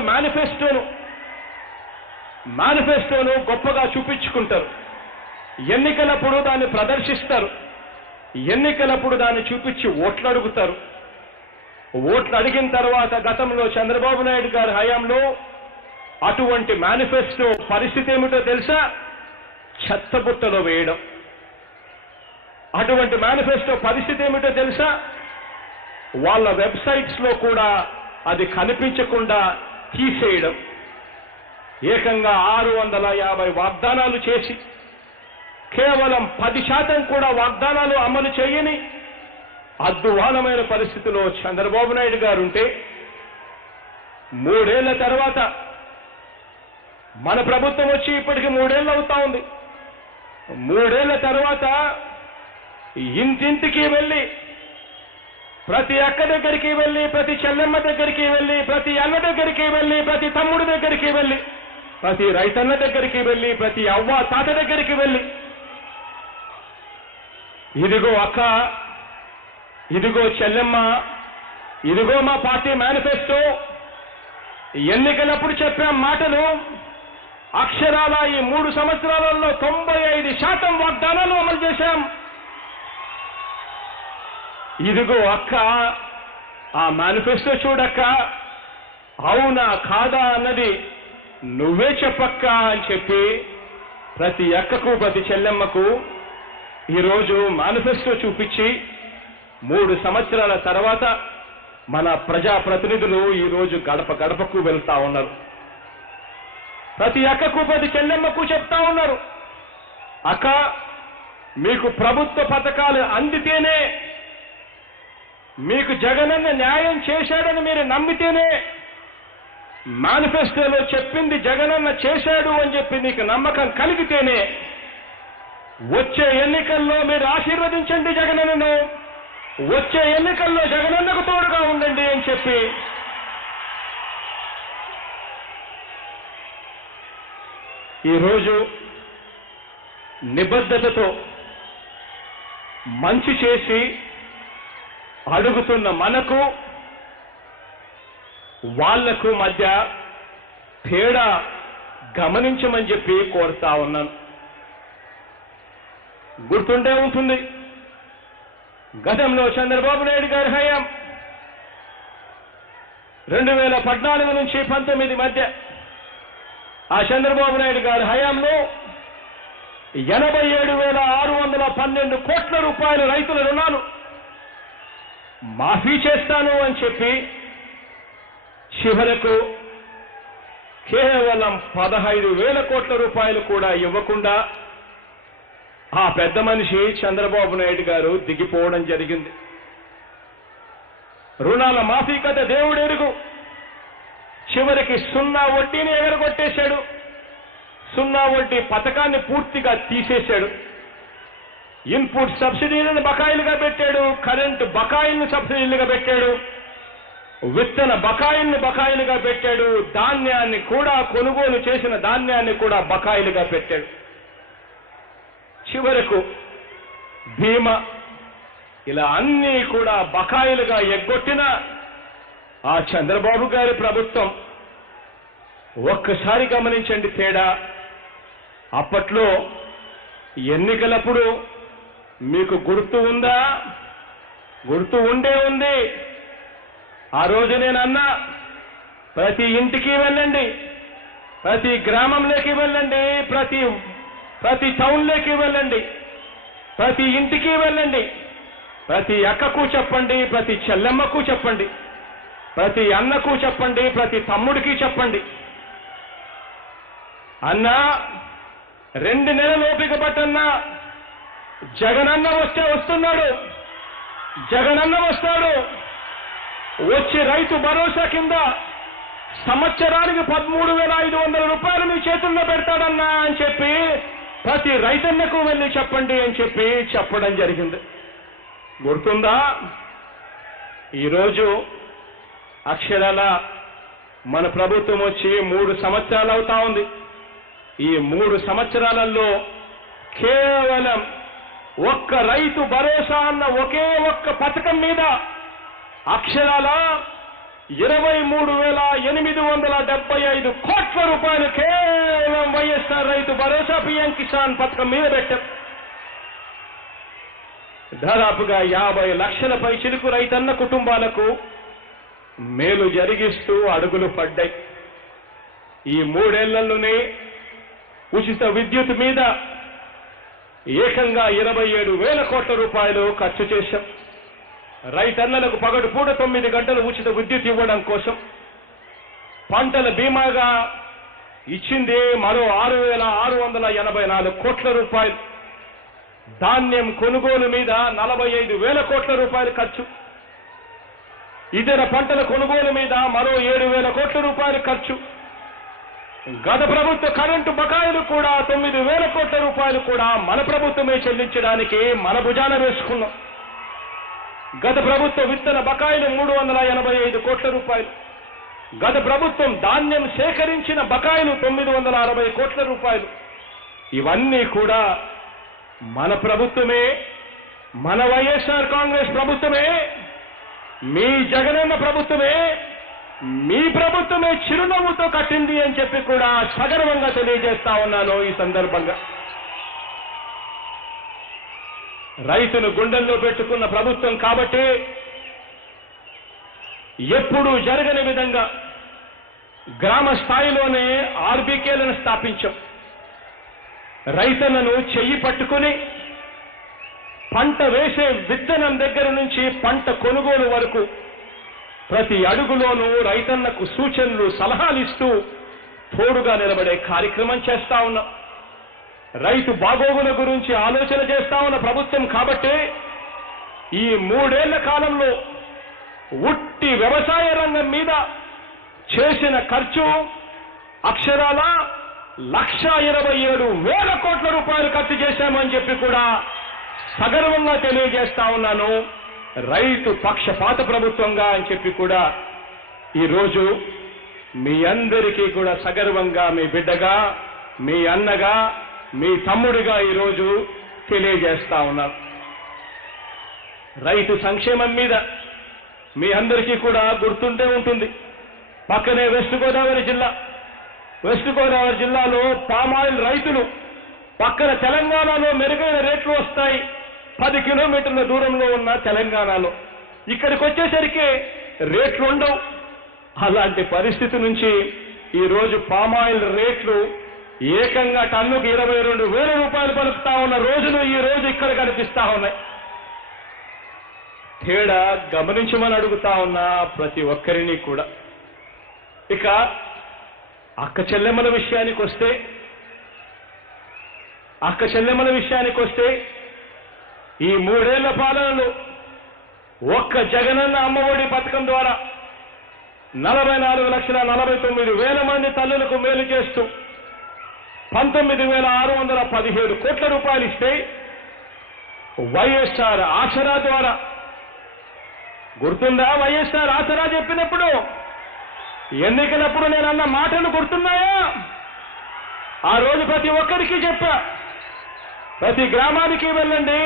మేనిఫెస్టోను గొప్పగా చూపించుకుంటారు. ఎన్నికలప్పుడు దాన్ని ప్రదర్శిస్తారు. ఎన్నికలప్పుడు దాన్ని చూపించి ఓట్లు అడుగుతారు. ఓట్లు అడిగిన తర్వాత గతంలో చంద్రబాబు నాయుడు గారి హయాంలో అటువంటి మేనిఫెస్టో పరిస్థితి ఏమిటో తెలుసా? చెత్తబుట్టలో వేయడం. అటువంటి మేనిఫెస్టో పరిస్థితి ఏమిటో తెలుసా? వాళ్ళ వెబ్సైట్స్ లో కూడా అది కనిపించకుండా తీసేయడం. ఏకంగా 650 వాగ్దానాలు చేసి కేవలం 10% కూడా వాగ్దానాలు అమలు చేయని అద్భుతమైన పరిస్థితిలో చంద్రబాబు నాయుడు గారు ఉంటే 3 ఏళ్ల తర్వాత మన ప్రభుత్వం వచ్చి ఇప్పటికి 3 ఏళ్ళు అవుతా ఉంది. 3 ఏళ్ల తర్వాత ఇంటింటికి వెళ్ళి, ప్రతి అక్క దగ్గరికి వెళ్ళి, ప్రతి చెల్లెమ్మ దగ్గరికి వెళ్ళి, ప్రతి అన్న దగ్గరికి వెళ్ళి, ప్రతి తమ్ముడి దగ్గరికి వెళ్ళి, ప్రతి రైతన్న దగ్గరికి వెళ్ళి, ప్రతి అవ్వ తాత దగ్గరికి వెళ్ళి, ఇదిగో అక్క, ఇదిగో చెల్లెమ్మ, ఇదిగో మా పార్టీ మేనిఫెస్టో, ఎన్నికలప్పుడు చెప్పిన మాటలు అక్షరాల ఈ 3 సంవత్సరాలలో 95% వాగ్దానాలు అమలు చేశాం. ఇదిగో అక్క, ఆ మేనిఫెస్టో చూడక్క, అవునా కాదా అన్నది నువ్వే చెప్పక్క అని చెప్పి ప్రతి అక్కకు ప్రతి చెల్లెమ్మకు ఈరోజు మేనిఫెస్టో చూపించి 3 సంవత్సరాల తర్వాత మన ప్రజాప్రతినిధులు ఈరోజు గడప గడపకు వెళ్తా ఉన్నారు. ప్రతి అక్కకు ప్రతి చెల్లెమ్మకు చెప్తా ఉన్నారు, అక్క మీకు ప్రభుత్వ పథకాలు అందితేనే, మీకు జగనన్న న్యాయం చేశాడని మీరు నమ్మితేనే, మేనిఫెస్టోలో చెప్పింది జగనన్న చేశాడు అని చెప్పి నీకు నమ్మకం కలిగితేనే వచ్చే ఎన్నికల్లో మీరు ఆశీర్వదించండి జగనన్నను, వచ్చే ఎన్నికల్లో జగనన్నకు తోడుగా ఉండండి అని చెప్పి ఈరోజు నిబద్ధతతో మంచి చేసి అడుగుతున్న మనకు వాళ్లకు మధ్య తేడా గమనించమని చెప్పి కోరుతా ఉన్నాను. గుర్తుండే ఉంటుంది, గతంలో చంద్రబాబు నాయుడు గారి హయాం 2014 నుంచి 19 మధ్య ఆ చంద్రబాబు నాయుడు గారి హయాంలో 87,612 కోట్ల రూపాయల రైతుల రుణాలు మాఫీ చేస్తాను అని చెప్పి చివరకు కేవలం 15,000 కోట్ల రూపాయలు కూడా ఇవ్వకుండా ఆ పెద్ద మనిషి చంద్రబాబు నాయుడు గారు దిగిపోవడం జరిగింది. రుణాల మాఫీ కథ దేవుడెరుగు. చివరికి సున్నా వడ్డీని ఎగరగొట్టేశాడు, సున్నా వడ్డీ పథకాన్ని పూర్తిగా తీసేశాడు. ఇన్పుట్ సబ్సిడీలను బకాయిలుగా పెట్టాడు, కరెంటు బకాయిలను సబ్సిడీలుగా పెట్టాడు, విత్తన బకాయిల్ని బకాయిలుగా పెట్టాడు, ధాన్యాన్ని కూడా కొనుగోలు చేసిన ధాన్యాన్ని కూడా బకాయిలుగా పెట్టాడు. చివరకు బీమా ఇలా అన్నీ కూడా బకాయిలుగా ఎగ్గొట్టిన ఆ చంద్రబాబు గారి ప్రభుత్వం ఒక్కసారి గమనించండి తేడా. అప్పట్లో ఎన్నికలప్పుడు మీకు గుర్తు ఉందా? గుర్తు ఉండే ఉంది. ఆ రోజు నేను అన్నా, ప్రతి ఇంటికి వెళ్ళండి, ప్రతి గ్రామంలోకి వెళ్ళండి, ప్రతి టౌన్లోకి వెళ్ళండి, ప్రతి ఇంటికి వెళ్ళండి, ప్రతి అక్కకు చెప్పండి, ప్రతి చెల్లెమ్మకు చెప్పండి, ప్రతి అన్నకు చెప్పండి, ప్రతి తమ్ముడికి చెప్పండి, అన్నా 2 నెలలు ఓపిక పట్టన్నా, జగనన్న వస్తున్నాడు, జగనన్న వస్తాడు, వచ్చి రైతు భరోసా కింద సంవత్సరానికి 13,500 రూపాయలు మీ చేతుల్లో పెడతాడన్నా అని చెప్పి ప్రతి రైతన్నకు వెళ్ళి చెప్పండి అని చెప్పి చెప్పడం జరిగింది. గుర్తుందా? ఈరోజు అక్షరాల మన ప్రభుత్వం వచ్చి 3 సంవత్సరాలు అవుతా ఉంది. ఈ 3 సంవత్సరాలలో కేవలం ఒక్క రైతు భరోసా అన్న ఒకే ఒక్క పథకం మీద అక్షరాల 23,875 కోట్ల రూపాయలు కేవలం వైఎస్ఆర్ రైతు భరోసా పిఎం కిసాన్ పథకం మీద పెట్టాం. దాదాపుగా 50 లక్షల పైచిలుకు రైతన్న కుటుంబాలకు మేలు జరిగిస్తూ అడుగులు పడ్డాయి. ఈ 3 ఏళ్లలోనే ఉచిత విద్యుత్ మీద ఏకంగా 27,000 కోట్ల రూపాయలు ఖర్చు చేశాం. రైతన్నలకు పగటిపూట 9 గంటలు ఉచిత విద్యుత్ ఇవ్వడం కోసం పంటల బీమాగా ఇచ్చింది మరో 6,684 కోట్ల రూపాయలు. ధాన్యం కొనుగోలు మీద 45,000 కోట్ల రూపాయలు ఖర్చు. ఇతర పంటల కొనుగోలు మీద మరో 7,000 కోట్ల రూపాయలు ఖర్చు. గత ప్రభుత్వ కరెంటు బకాయిలు కూడా 9,000 కోట్ల రూపాయలు కూడా మన ప్రభుత్వమే చెల్లించడానికి మన భుజాన వేసుకున్నాం. గత ప్రభుత్వ విత్తన బకాయిలు 385 కోట్ల రూపాయలు. గత ప్రభుత్వం ధాన్యం సేకరించిన బకాయిలు 960 కోట్ల రూపాయలు. ఇవన్నీ కూడా మన ప్రభుత్వమే, మన వైఎస్ఆర్ కాంగ్రెస్ ప్రభుత్వమే, మీ జగనన్న ప్రభుత్వమే, మీ ప్రభుత్వమే చిరునవ్వుతో కట్టింది అని చెప్పి కూడా సగర్వంగా తెలియజేస్తా ఉన్నాను. ఈ సందర్భంగా రైతును గుండెల్లో పెట్టుకున్న ప్రభుత్వం కాబట్టి ఎప్పుడూ జరగని విధంగా గ్రామ స్థాయిలోనే ఆర్బీకేలను స్థాపించాం. రైతన్నను చెయ్యి పట్టుకుని పంట వేసే విత్తనం దగ్గర నుంచి పంట కొనుగోలు వరకు ప్రతి అడుగులోనూ రైతన్నకు సూచనలు, సలహాలు ఇస్తూ తోడుగా నిలబడే కార్యక్రమం చేస్తా ఉన్నాం. రైతు బాగోగుల గురించి ఆలోచన చేస్తా ఉన్న ప్రభుత్వం కాబట్టి ఈ 3 ఏళ్ల కాలంలో ఉట్టి వ్యవసాయ రంగం మీద చేసిన ఖర్చు అక్షరాల 1,27,000 కోట్ల రూపాయలు ఖర్చు చేశామని చెప్పి కూడా సగర్వంగా తెలియజేస్తా ఉన్నాను. రైతు పక్షపాత ప్రభుత్వంగా అని చెప్పి కూడా ఈరోజు మీ అందరికీ కూడా సగర్వంగా మీ బిడ్డగా, మీ అన్నగా, మీ తమ్ముడిగా ఈరోజు తెలియజేస్తా ఉన్నాను. రైతు సంక్షేమం మీద మీ అందరికీ కూడా గుర్తుండే ఉంటుంది. పక్కనే వెస్ట్ గోదావరి జిల్లాలో పామాయిల్ రైతులు పక్కన తెలంగాణలో మెరుగైన రేట్లు వస్తాయి. 10 కిలోమీటర్ల దూరంలో ఉన్న తెలంగాణలో ఇక్కడికి వచ్చేసరికి రేట్లు ఉండవు. అలాంటి పరిస్థితి నుంచి ఈరోజు పామాయిల్ రేట్లు ఏకంగా టన్నుకు 22,000 రూపాయలు పలుకుతా ఉన్న రోజులు ఈ రోజు ఇక్కడ కనిపిస్తా ఉన్నాయి. తేడా గమనించమని అడుగుతా ఉన్నా ప్రతి ఒక్కరిని కూడా. ఇక అక్క చెల్లెమ్మల విషయానికి వస్తే ఈ 3 ఏళ్ల పాలనలో ఒక్క జగనన్న అమ్మఒడి పథకం ద్వారా 44,49,000 మంది తల్లులకు మేలు చేస్తూ 19,617 కోట్ల రూపాయలు ఇస్తే వైఎస్ఆర్ ఆసరా ద్వారా, గుర్తుందా వైఎస్ఆర్ ఆసరా చెప్పినప్పుడు ఎన్నికలప్పుడు నేను అన్న మాటలు గుర్తున్నాయా? ఆ రోజు ప్రతి ఒక్కరికి చెప్పా, ప్రతి గ్రామానికి వెళ్ళండి,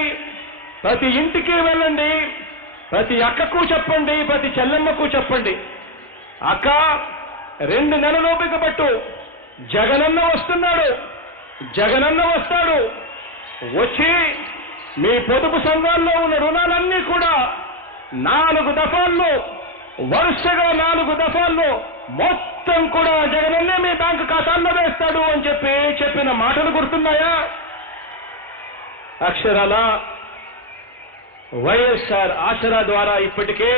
ప్రతి ఇంటికి వెళ్ళండి, ప్రతి అక్కకు చెప్పండి, ప్రతి చెల్లెమ్మకు చెప్పండి, అక్క 2 నెలల ఓపిక పట్టు, జగనన్న వస్తాడు, వచ్చి మీ పొదుపు సంఘాల్లో ఉన్న రుణాలన్నీ కూడా 4 దఫాల్లో వరుసగా 4 దఫాల్లో మొత్తం కూడా జగనన్నే మీ బ్యాంకు ఖాతాల్లో వేస్తాడు అని చెప్పిన మాటలు గుర్తున్నాయా? అక్షరాల వైఎస్ఆర్ ఆసరా ద్వారా ఇప్పటికే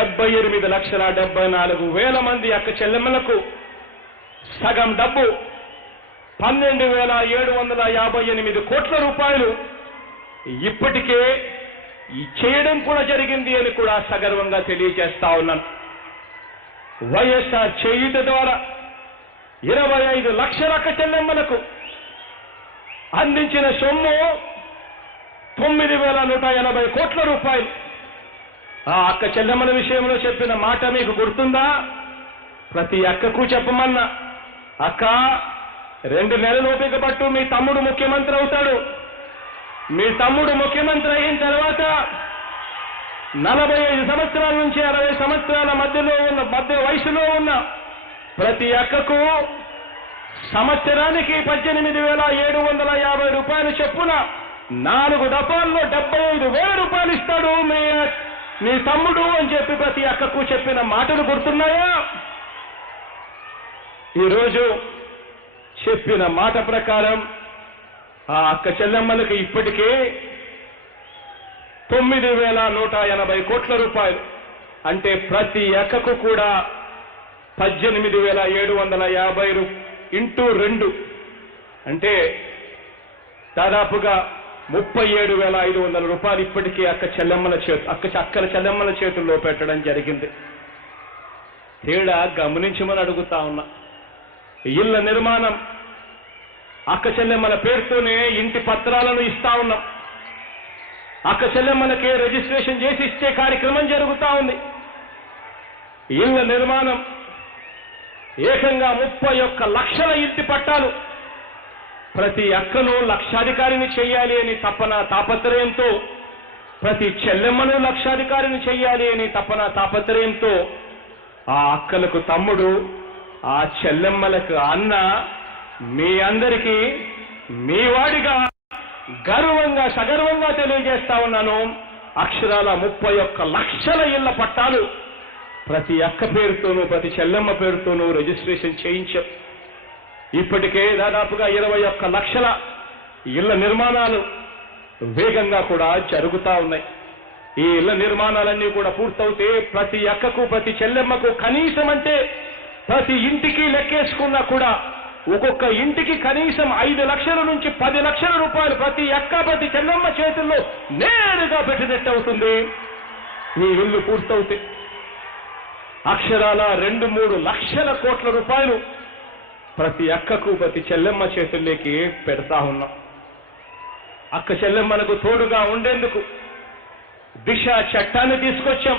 78,74,000 మంది అక్క చెల్లెమ్మలకు సగం డబ్బు 12,758 కోట్ల రూపాయలు ఇప్పటికే చేయడం కూడా జరిగింది అని కూడా సగర్వంగా తెలియజేస్తా ఉన్నాను. వైఎస్ఆర్ చేయుత ద్వారా 25 లక్షల అక్క చెల్లెమ్మలకు అందించిన సొమ్ము 9,180 కోట్ల రూపాయలు. ఆ అక్క చెల్లెమ్మల విషయంలో చెప్పిన మాట మీకు గుర్తుందా? ప్రతి అక్కకు చెప్పమన్నా, అక్క 2 నెలల ఓపిక పట్టు, మీ తమ్ముడు ముఖ్యమంత్రి అవుతాడు. మీ తమ్ముడు ముఖ్యమంత్రి అయిన తర్వాత 45 సంవత్సరాల నుంచి 60 సంవత్సరాల మధ్య వయసులో ఉన్న ప్రతి అక్కకు సంవత్సరానికి 18,750 రూపాయలు చొప్పున 4 దఫాల్లో 75,000 రూపాయలు ఇస్తాడు మీ తమ్ముడు అని చెప్పి ప్రతి అక్కకు చెప్పిన మాటలు గుర్తున్నాయా? ఈరోజు చెప్పిన మాట ప్రకారం ఆ అక్క చెల్లెమ్మలకు ఇప్పటికే 9,180 కోట్ల రూపాయలు, అంటే ప్రతి అక్కకు కూడా 18,750 ఇంటూ 2 అంటే దాదాపుగా 37,500 రూపాయలు ఇప్పటికీ అక్కల చెల్లెమ్మల చేతుల్లో పెట్టడం జరిగింది. తేడా గమనించమని అడుగుతా ఉన్నా. ఇళ్ల నిర్మాణం అక్క చెల్లెమ్మల పేరుతోనే ఇంటి పత్రాలను ఇస్తా ఉన్నాం. అక్క చెల్లెమ్మలకే రిజిస్ట్రేషన్ చేసి ఇచ్చే కార్యక్రమం జరుగుతా ఉంది. ఇళ్ల నిర్మాణం ఏకంగా 31 లక్షల ఇంటి పట్టాలు ప్రతి అక్కను లక్షాధికారిని చేయాలి అని తాపత్రయంతో, ప్రతి చెల్లెమ్మను లక్షాధికారిని చేయాలి అని తాపత్రయంతో ఆ అక్కలకు తమ్ముడు, ఆ చెల్లెమ్మలకు అన్న, మీ అందరికీ మీ వాడిగా గర్వంగా సగర్వంగా తెలియజేస్తా ఉన్నాను. అక్షరాల 31 లక్షల ఇళ్ల పట్టాలు ప్రతి అక్క పేరుతోనూ ప్రతి చెల్లెమ్మ పేరుతోనూ రిజిస్ట్రేషన్ చేయించాం. ఇప్పటికే దాదాపుగా 21 లక్షల ఇళ్ల నిర్మాణాలు వేగంగా కూడా జరుగుతా ఉన్నాయి. ఈ ఇళ్ల నిర్మాణాలన్నీ కూడా పూర్తవుతే ప్రతి అక్కకు ప్రతి చెల్లెమ్మకు కనీసం అంటే ప్రతి ఇంటికి లెక్కేసుకున్నా కూడా ఒక్కొక్క ఇంటికి కనీసం 5 లక్షల నుంచి 10 లక్షల రూపాయలు ప్రతి అక్క ప్రతి చెల్లమ్మ చేతుల్లో నేరుగా పెట్టినట్టు అవుతుంది. ఈ ఇల్లు పూర్తవుతే అక్షరాల 2-3 లక్షల కోట్ల రూపాయలు ప్రతి అక్కకు ప్రతి చెల్లెమ్మ చేతుల్లోకి పెడతా ఉన్నాం. అక్క చెల్లెమ్మలకు తోడుగా ఉండేందుకు దిశ చట్టాన్ని తీసుకొచ్చాం.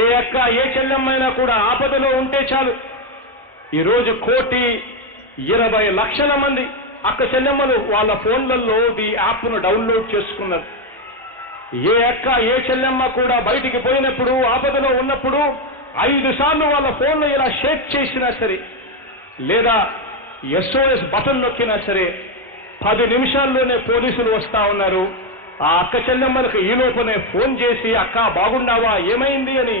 ఏ అక్క ఏ చెల్లెమ్మైనా కూడా ఆపదలో ఉంటే చాలు, ఈరోజు 1,20,00,000 మంది అక్క చెల్లెమ్మలు వాళ్ళ ఫోన్లలో ఈ యాప్ను డౌన్లోడ్ చేసుకున్నారు. ఏ అక్క ఏ చెల్లెమ్మ కూడా బయటికి పోయినప్పుడు ఆపదలో ఉన్నప్పుడు 5 సార్లు వాళ్ళ ఫోన్లో ఇలా షేక్ చేసినా సరే, లేదా SOS బటన్ నొక్కినా సరే 10 నిమిషాల్లోనే పోలీసులు వస్తా ఉన్నారు. ఆ అక్క చెల్లెమ్మలకు ఈ లోపనే ఫోన్ చేసి అక్క బాగుండావా ఏమైంది అని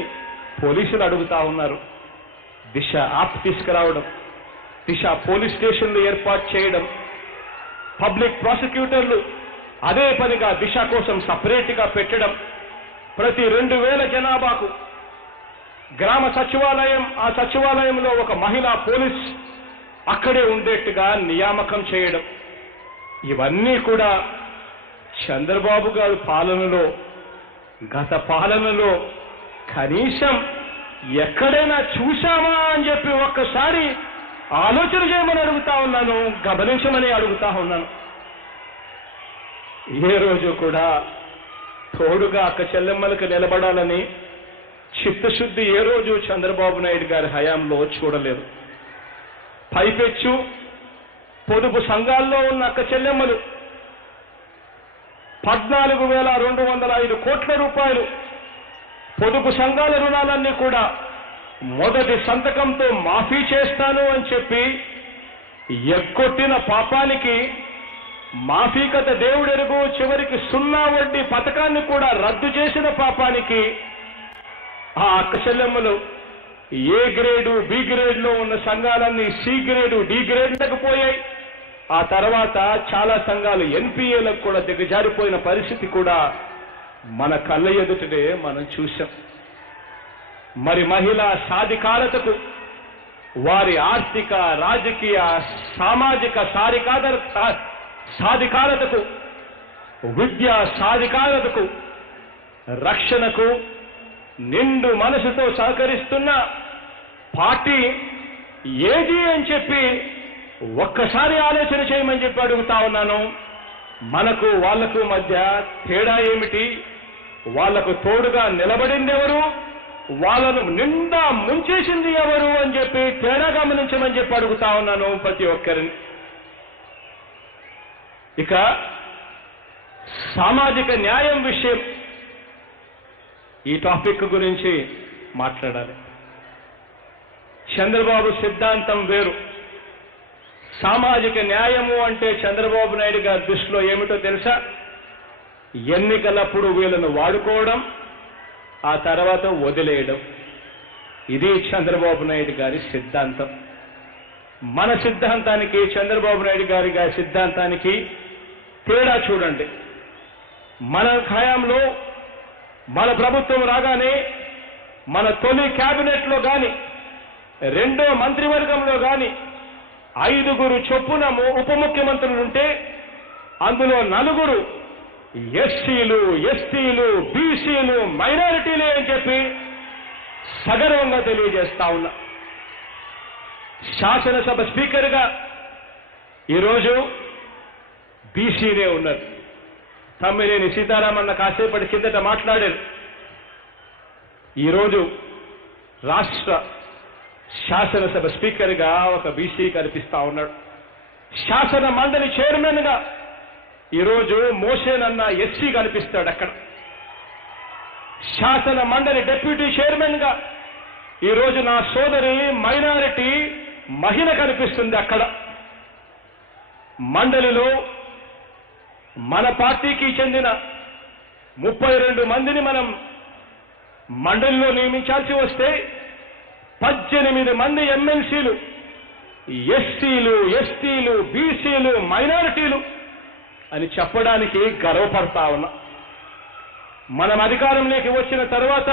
పోలీసులు అడుగుతా ఉన్నారు. దిశ యాప్ తీసుకురావడం, దిశ పోలీస్ స్టేషన్లు ఏర్పాటు చేయడం, పబ్లిక్ ప్రాసిక్యూటర్లు అదే పనిగా దిశ కోసం సపరేట్గా పెట్టడం, ప్రతి 2,000 జనాభాకు గ్రామ సచివాలయం, ఆ సచివాలయంలో ఒక మహిళా పోలీస్ అక్కడే ఉండేట్టుగా నియామకం చేయడం, ఇవన్నీ కూడా చంద్రబాబు గారి పాలనలో, గత పాలనలో కనీసం ఎక్కడైనా చూశామా అని చెప్పి ఒక్కసారి ఆలోచన చేయమని అడుగుతా ఉన్నాను, గమనించమని అడుగుతా ఉన్నాను. ఏ రోజు కూడా తోడుగా అక్క చెల్లెమ్మలకు నిలబడాలని చిత్తశుద్ధి ఏ రోజు చంద్రబాబు నాయుడు గారి హయాంలో చూడలేదు. పైపెచ్చు పొదుపు సంఘాల్లో ఉన్న అక్క చెల్లెమ్మలు 14,205 కోట్ల రూపాయలు పొదుపు సంఘాల రుణాలన్నీ కూడా మొదటి సంతకంతో మాఫీ చేస్తాను అని చెప్పి ఎగ్గొట్టిన పాపానికి మాఫీ కథ దేవుడెరుగు, చివరికి 0 వడ్డీ పథకాన్ని కూడా రద్దు చేసిన పాపానికి ఆ అక్క చెల్లెమ్మలు ఏ గ్రేడు బి గ్రేడ్లో ఉన్న సంఘాలన్నీ సి గ్రేడు డి గ్రేడ్లకు పోయాయి. ఆ తర్వాత చాలా సంఘాలు NPAలకు కూడా దిగజారిపోయిన పరిస్థితి కూడా మన కళ్ళ ఎదుటనే మనం చూశాం. మరి మహిళా సాధికారతకు, వారి ఆర్థిక రాజకీయ సామాజిక సాధికారతకు, విద్యా సాధికారతకు, రక్షణకు నిండు మనసుతో సహకరిస్తున్న పార్టీ ఏది అని చెప్పి ఒక్కసారి ఆలోచన చేయమని చెప్పి అడుగుతా ఉన్నాను. మనకు వాళ్లకు మధ్య తేడా ఏమిటి? వాళ్లకు తోడుగా నిలబడింది ఎవరు? వాళ్ళను నిండా ముంచేసింది ఎవరు అని చెప్పి తేడా గమనించమని చెప్పి అడుగుతా ఉన్నాను ప్రతి ఒక్కరిని. ఇక సామాజిక న్యాయం విషయం, ఈ టాపిక్ గురించి మాట్లాడాలి. చంద్రబాబు సిద్ధాంతం వేరు. సామాజిక న్యాయము అంటే చంద్రబాబు నాయుడు గారి దృష్టిలో ఏమిటో తెలుసా? ఎన్నికలప్పుడు వీళ్ళను వాడుకోవడం, ఆ తర్వాత వదిలేయడం. ఇది చంద్రబాబు నాయుడు గారి సిద్ధాంతం. మన సిద్ధాంతానికి చంద్రబాబు నాయుడు గారి సిద్ధాంతానికి తేడా చూడండి. మన హయాంలో, మన ప్రభుత్వం రాగానే మన తొలి క్యాబినెట్లో కానీ, రెండో మంత్రివర్గంలో కానీ 5 చొప్పున ఉప ముఖ్యమంత్రులుంటే అందులో 4 ఎస్సీలు, ఎస్టీలు, బీసీలు, మైనారిటీలే అని చెప్పి సగర్వంగా తెలియజేస్తా ఉన్నా. శాసనసభ స్పీకర్గా ఈరోజు బీసీనే ఉన్నారు. తమ్మినేని సీతారామన్న కాసేపటి కిందట మాట్లాడారు. ఈరోజు రాష్ట్ర శాసనసభ స్పీకర్గా ఒక బీసీ కనిపిస్తా ఉన్నాడు. శాసన మండలి చైర్మన్గా ఈరోజు మోసేనన్న ఎస్సీ కనిపిస్తాడు అక్కడ. శాసన మండలి డిప్యూటీ చైర్మన్గా ఈరోజు నా సోదరి మైనారిటీ మహిళ కనిపిస్తుంది అక్కడ. మండలిలో మన పార్టీకి చెందిన 32 మందిని మనం మండలిలో నియమించాల్సి వస్తే 18 మంది ఎమ్మెల్సీలు ఎస్సీలు, ఎస్టీలు, బీసీలు, మైనారిటీలు అని చెప్పడానికి గర్వపడతా ఉన్నా. మనం అధికారంలోకి వచ్చిన తర్వాత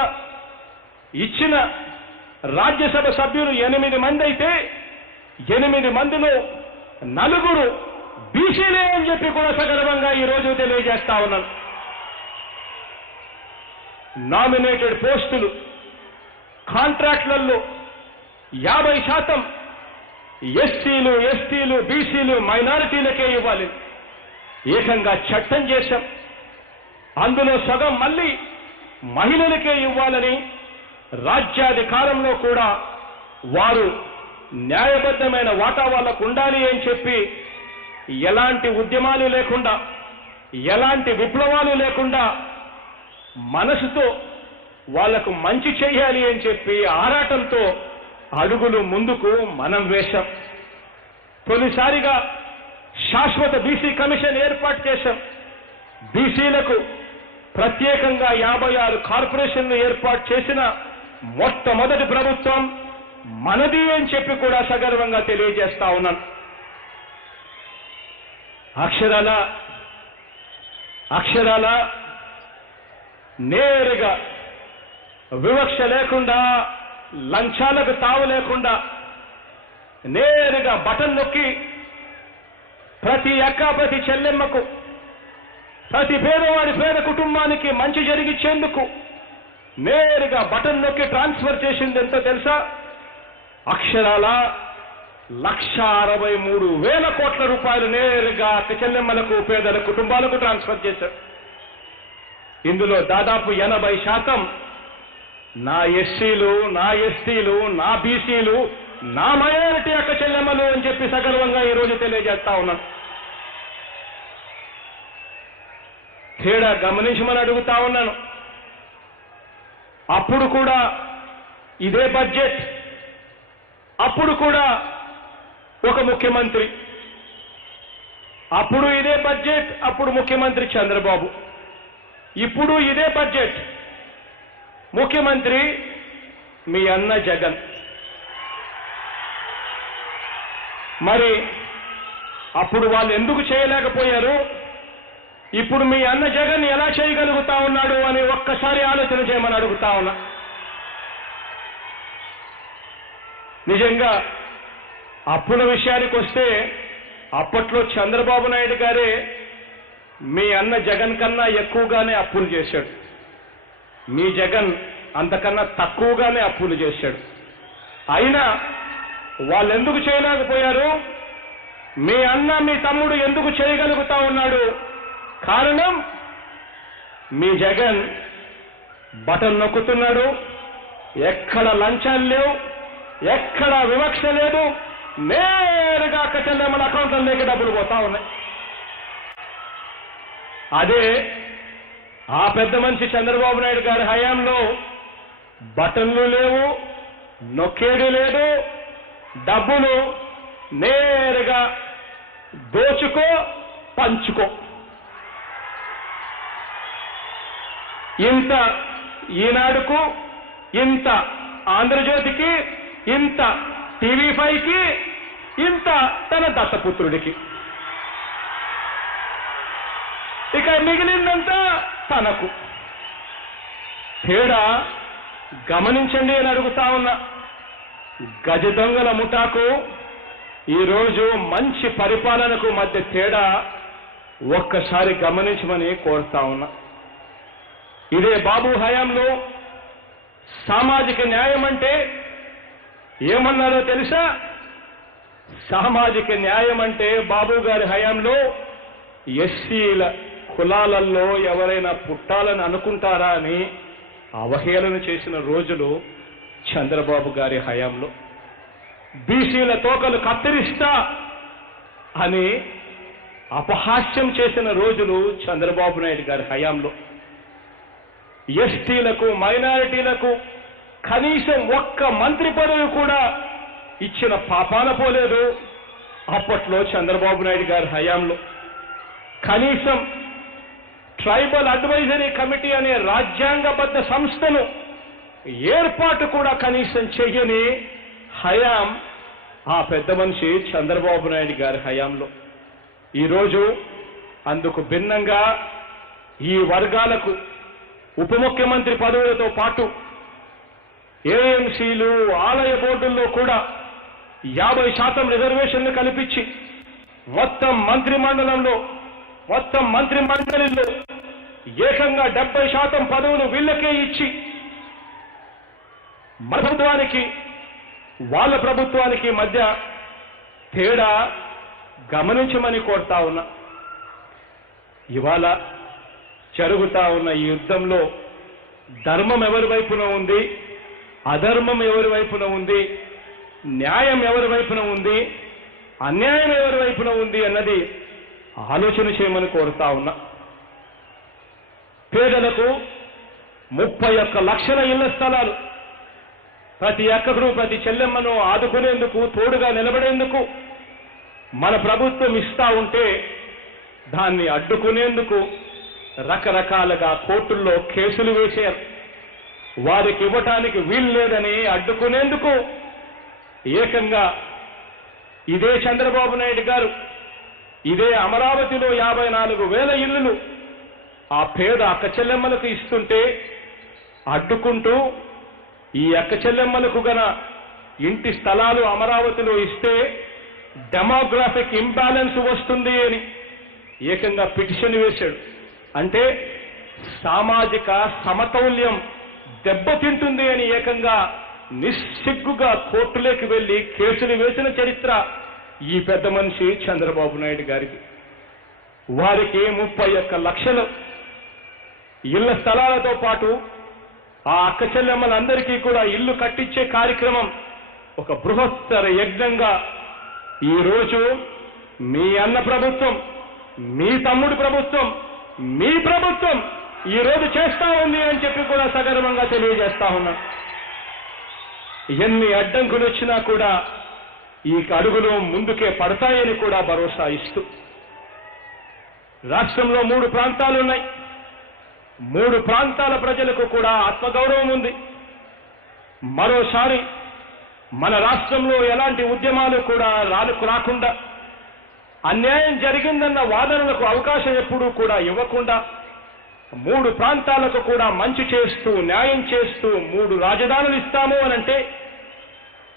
ఇచ్చిన రాజ్యసభ సభ్యులు 8 మంది అయితే 8 మందిలో 4 బీసీలే అని చెప్పి కూడా సగర్వంగా ఈరోజు తెలియజేస్తా ఉన్నాను. నామినేటెడ్ పోస్టులు కాంట్రాక్టులలో 50% ఎస్సీలు, ఎస్టీలు, బీసీలు, మైనారిటీలకే ఇవ్వాలి. ఏకంగా చట్టం చేశాం. అందులో సగం మళ్ళీ మహిళలకే ఇవ్వాలని రాజ్యాధికారంలో కూడా వారు న్యాయబద్ధమైన వాటా వాళ్ళకు ఉండాలి అని చెప్పి ఎలాంటి ఉద్యమాలు లేకుండా, ఎలాంటి విప్లవాలు లేకుండా మనసుతో వాళ్లకు మంచి చేయాలి అని చెప్పి ఆరాటంతో అడుగులు ముందుకు మనం వేశాం. తొలిసారిగా శాశ్వత బీసీ కమిషన్ ఏర్పాటు చేశాం. బీసీలకు ప్రత్యేకంగా 56 కార్పొరేషన్లు ఏర్పాటు చేసిన మొట్టమొదటి ప్రభుత్వం మనది అని చెప్పి కూడా సగర్వంగా తెలియజేస్తా ఉన్నాను. అక్షరాల నేరుగా వివక్ష లేకుండా, లంచాలకు తావు లేకుండా నేరుగా బటన్ నొక్కి ప్రతి అక్క, ప్రతి చెల్లెమ్మకు, ప్రతి పేదవాడి పేద కుటుంబానికి మంచి జరిగించేందుకు నేరుగా బటన్ నొక్కి ట్రాన్స్ఫర్ చేసింది ఎంతో తెలుసా? అక్షరాల 1,63,000 కోట్ల రూపాయలు నేరుగా అక్క చెల్లెమ్మలకు, పేదల కుటుంబాలకు ట్రాన్స్ఫర్ చేశారు. ఇందులో దాదాపు 80% నా ఎస్సీలు, నా ఎస్టీలు, నా బీసీలు, నా మైనారిటీ అక్క చెల్లెమ్మలు అని చెప్పి సగర్వంగా ఈరోజు తెలియజేస్తా ఉన్నాను. తేడా గమనించమని అడుగుతా ఉన్నాను. అప్పుడు కూడా ఇదే బడ్జెట్, అప్పుడు కూడా ఒక ముఖ్యమంత్రి, అప్పుడు ఇదే బడ్జెట్, అప్పుడు ముఖ్యమంత్రి చంద్రబాబు, ఇప్పుడు ఇదే బడ్జెట్, ముఖ్యమంత్రి మీ అన్న జగన్. మరి అప్పుడు వాళ్ళు ఎందుకు చేయలేకపోయారు? ఇప్పుడు మీ అన్న జగన్ ఎలా చేయగలుగుతా ఉన్నాడు అని ఒక్కసారి ఆలోచన చేయమని అడుగుతా ఉన్నా. నిజంగా అప్పుల విషయానికి వస్తే అప్పట్లో చంద్రబాబు నాయుడు గారే మీ అన్న జగన్ కన్నా ఎక్కువగానే అప్పులు చేశాడు. మీ జగన్ అంతకన్నా తక్కువగానే అప్పులు చేశాడు. అయినా వాళ్ళు ఎందుకు చేయలేకపోయారు? మీ అన్న, మీ తమ్ముడు ఎందుకు చేయగలుగుతా ఉన్నాడు? కారణం మీ జగన్ బటన్ నొక్కుతున్నాడు. ఎక్కడ లంచాలు లేవు, ఎక్కడ వివక్ష లేదు. నేరుగా అక్క చెల్లెమ్మల అకౌంట్లలోకి డబ్బులు పోతా ఉన్నాయి. అదే ఆ పెద్ద మనిషి చంద్రబాబు నాయుడు గారి హయాంలో బటన్లు లేవు, నొక్కేది లేదు. డబ్బులు నేరుగా దోచుకో, పంచుకో. ఇంత ఈనాడుకు, ఇంత ఆంధ్రజ్యోతికి, ఇంత టీవీ5కి, ఇంత తన దత్తపుత్రుడికి, ఇక మిగిలిందంతా తనకు. తేడా గమనించండి అని అడుగుతా ఉన్నా. గజ దొంగల ముఠాకు ఈరోజు మంచి పరిపాలనకు మధ్య తేడా ఒక్కసారి గమనించమని కోరుతా ఉన్నా. ఇదే బాబు హయాంలో సామాజిక న్యాయం అంటే ఏమన్నారో తెలుసా? సామాజిక న్యాయం అంటే బాబు గారి హయాంలో ఎస్సీల కులాలలో ఎవరైనా పుట్టాలని అనుకుంటారా అని అవహేళన చేసిన రోజులు చంద్రబాబు గారి హయాంలో. బీసీల తోకలు కత్తిరిస్తా అని అపహాస్యం చేసిన రోజులు చంద్రబాబు నాయుడు గారి హయాంలో. ఎస్టీలకు, మైనారిటీలకు కనీసం ఒక్క మంత్రి పదవి కూడా ఇచ్చిన పాపాన పోలేదు అప్పట్లో చంద్రబాబు నాయుడు గారి హయాంలో. కనీసం ట్రైబల్ అడ్వైజరీ కమిటీ అనే రాజ్యాంగబద్ధ సంస్థను ఏర్పాటు కూడా కనీసం చెయ్యని హయాం ఆ పెద్ద మనిషి చంద్రబాబు నాయుడు గారి హయాంలో. ఈరోజు అందుకు భిన్నంగా ఈ వర్గాలకు ఉప ముఖ్యమంత్రి పదవులతో పాటు ఏఎంసీలు, ఆలయ బోర్డుల్లో కూడా 50% రిజర్వేషన్లు కల్పించి మొత్తం మంత్రిమండలిలో ఏకంగా 70% పదవులు వీళ్ళకే ఇచ్చి మన ప్రభుత్వానికి వాళ్ళ ప్రభుత్వానికి మధ్య తేడా గమనించమని కోరుతా ఉన్నా. ఇవాళ జరుగుతా ఉన్న ఈ యుద్ధంలో ధర్మం ఎవరి వైపున ఉంది, అధర్మం ఎవరి వైపున ఉంది, న్యాయం ఎవరి వైపున ఉంది, అన్యాయం ఎవరి వైపున ఉంది అన్నది ఆలోచన చేయమని కోరుతా ఉన్నా. పేదలకు 31 లక్షల ఇళ్ల స్థలాలు ప్రతి అక్కకు ప్రతి చెల్లెమ్మను ఆదుకునేందుకు తోడుగా నిలబడేందుకు మన ప్రభుత్వం ఇస్తా ఉంటే దాన్ని అడ్డుకునేందుకు రకరకాలుగా కోర్టుల్లో కేసులు వేశారు. వారికి ఇవ్వటానికి వీలు లేదని అడ్డుకునేందుకు ఏకంగా ఇదే చంద్రబాబు నాయుడు గారు ఇదే అమరావతిలో 54,000 ఇళ్లు ఆ పేద అక్క చెల్లెమ్మలకు ఇస్తుంటే అడ్డుకుంటూ ఈ అక్క చెల్లెమ్మలకు గన ఇంటి స్థలాలు అమరావతిలో ఇస్తే డెమోగ్రాఫిక్ ఇంబ్యాలెన్స్ వస్తుంది అని ఏకంగా పిటిషన్ వేశాడు. అంటే సామాజిక సమతౌల్యం దెబ్బతింటుంది అని ఏకంగా నిస్సిగ్గుగా కోర్టులోకి వెళ్లి కేసులు వేసిన చరిత్ర ఈ పెద్ద మనిషి చంద్రబాబు నాయుడు గారికి. వారికి 31 లక్షల ఇళ్ల స్థలాలతో పాటు ఆ అక్క చెల్లెమ్మలందరికీ కూడా ఇల్లు కట్టించే కార్యక్రమం ఒక బృహత్తర యజ్ఞంగా ఈరోజు మీ అన్న ప్రభుత్వం, మీ తమ్ముడి ప్రభుత్వం, మీ ప్రభుత్వం ఈరోజు చేస్తా ఉంది అని చెప్పి కూడా సగర్వంగా తెలియజేస్తా ఉన్నా. ఎన్ని అడ్డంకులు వచ్చినా కూడా ఈ అడుగులు ముందుకే పడతాయని కూడా భరోసా ఇస్తూ రాష్ట్రంలో 3 ప్రాంతాలున్నాయి. 3 ప్రాంతాల ప్రజలకు కూడా ఆత్మగౌరవం ఉంది. మరోసారి మన రాష్ట్రంలో ఎలాంటి ఉద్యమాలు కూడా రాకుండా, అన్యాయం జరిగిందన్న వాదనలకు అవకాశం ఎప్పుడూ కూడా ఇవ్వకుండా 3 ప్రాంతాలకు కూడా మంచి చేస్తూ న్యాయం చేస్తూ 3 రాజధానులు ఇస్తాము అనంటే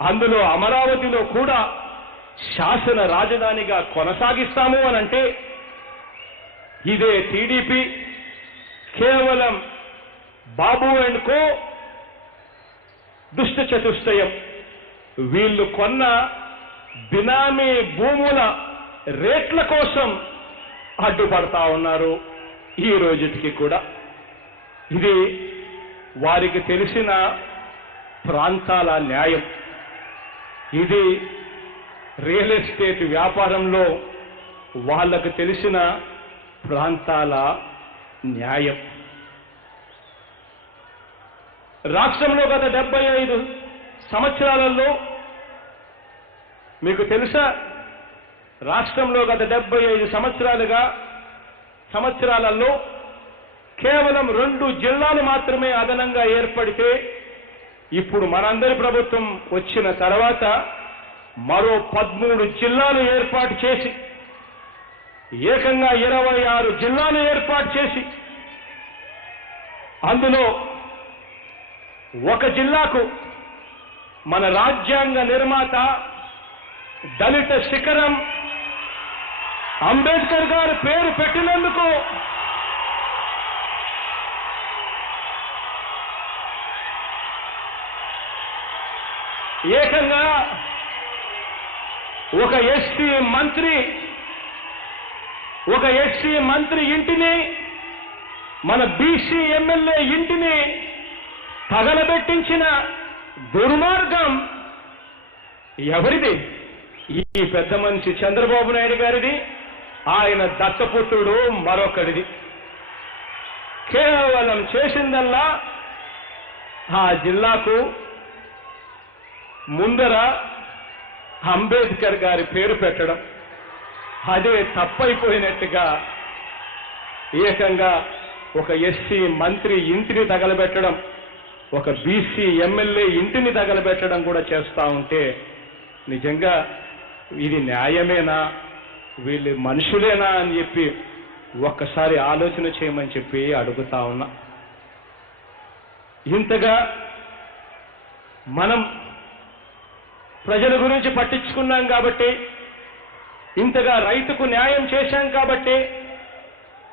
అందులో అమరావతిలో కూడా శాసన రాజధానిగా కొనసాగిస్తాము అనంటే ఇదే టీడీపీ కేవలం బాబు అండ్ కో దుష్ట చతుష్టయం వీళ్ళు కొన్న బినామీ భూముల రేట్ల కోసం అడ్డుపడతా ఉన్నారు ఈ రోజుకి కూడా. ఇది వారికి తెలిసిన ప్రాంతాల న్యాయం. ఇది రియల్ ఎస్టేట్ వ్యాపారంలో వాళ్ళకు తెలిసిన ప్రాంతాల న్యాయం. రాష్ట్రంలో గత 75 సంవత్సరాలలో మీకు తెలుసా, రాష్ట్రంలో గత 75 సంవత్సరాలలో కేవలం 2 జిల్లాలు మాత్రమే అదనంగా ఏర్పడితే ఇప్పుడు మనందరి ప్రభుత్వం వచ్చిన తర్వాత మరో 13 జిల్లాలు ఏర్పాటు చేసి ఏకంగా 26 జిల్లాలు ఏర్పాటు చేసి అందులో ఒక జిల్లాకు మన రాజ్యాంగ నిర్మాత దళిత శిఖరం అంబేద్కర్ గారి పేరు పెట్టినందుకు ఏకంగా ఒక ఎస్సీ మంత్రి ఇంటిని, మన బీసీ ఎమ్మెల్యే ఇంటిని తగలబెట్టించిన దుర్మార్గం ఎవరిది? ఈ పెద్ద మనిషి చంద్రబాబు నాయుడు గారిది. ఆయన దత్తపుత్రుడు మరొకడిది. కేవలం చేసిందల్లా ఆ జిల్లాకు ముందర అంబేద్కర్ గారి పేరు పెట్టడం. అదే తప్పైపోయినట్టుగా ఏకంగా ఒక ఎస్సీ మంత్రి ఇంటిని తగలబెట్టడం, ఒక బీసీ ఎమ్మెల్యే ఇంటిని తగలబెట్టడం కూడా చేస్తా ఉంటే నిజంగా ఇది న్యాయమేనా, వీళ్ళు మనుషులేనా అని చెప్పి ఒక్కసారి ఆలోచన చేయమని చెప్పి అడుగుతా ఉన్నా. ఇంతగా మనం ప్రజల గురించి పట్టించుకున్నాం కాబట్టి, ఇంతగా రైతుకు న్యాయం చేశాం కాబట్టి,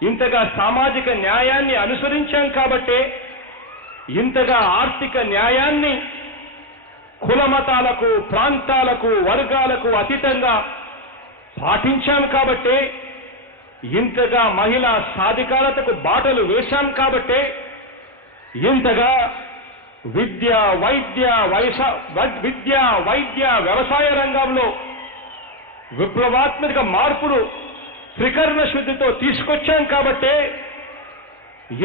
ఇంతగా సామాజిక న్యాయాన్ని అనుసరించాం కాబట్టి, ఇంతగా ఆర్థిక న్యాయాన్ని కులమతాలకు, ప్రాంతాలకు, వర్గాలకు అతీతంగా పాటించాం కాబట్టి, ఇంతగా మహిళా సాధికారతకు బాటలు వేశాం కాబట్టి, ఇంతగా విద్య, వైద్య, వ్యవసాయ రంగంలో విప్లవాత్మక మార్పులు త్రికరణ శుద్ధితో తీసుకొచ్చాం కాబట్టి,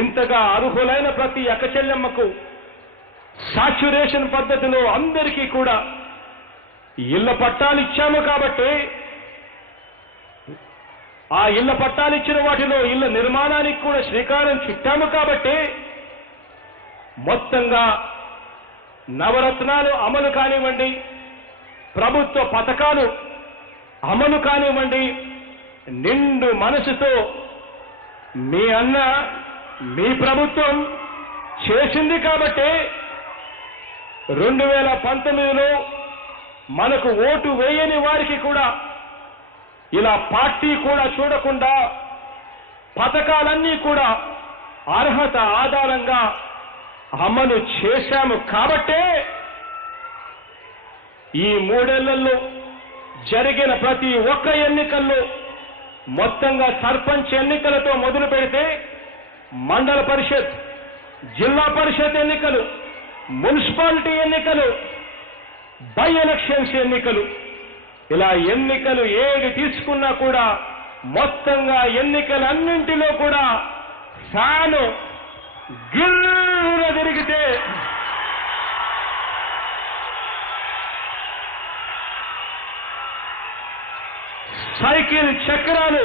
ఇంతగా అర్హులైన ప్రతి అక్కచెల్లెమ్మకు సాచ్యురేషన్ పద్ధతిలో అందరికీ కూడా ఇళ్ల పట్టాలు ఇచ్చాము కాబట్టి, ఆ ఇళ్ల పట్టాలు ఇచ్చిన వాటిలో ఇళ్ల నిర్మాణానికి కూడా శ్రీకారం చుట్టాము కాబట్టి, మొత్తంగా నవరత్నాలు అమలు కానివ్వండి, ప్రభుత్వ పథకాలు అమలు కానివ్వండి, నిండు మనసుతో మీ అన్న, మీ ప్రభుత్వం చేసింది కాబట్టి 2019లో మనకు ఓటు వేయని వారికి కూడా ఇలా పార్టీ కూడా చూడకుండా పథకాలన్నీ కూడా అర్హత ఆధారంగా అమలు చేశాము కాబట్టే ఈ 3 ఏళ్లలో జరిగిన ప్రతి ఒక్క ఎన్నికల్లో, మొత్తంగా సర్పంచ్ ఎన్నికలతో మొదలు పెడితే మండల పరిషత్, జిల్లా పరిషత్ ఎన్నికలు, మున్సిపాలిటీ ఎన్నికలు, బై ఎలక్షన్స్ ఎన్నికలు, ఇలా ఎన్నికలు ఏది తీసుకున్నా కూడా మొత్తంగా ఎన్నికలన్నింటిలో కూడా ఫ్యాను గిర్రున తిరిగితే సైకిల్ చక్రాలు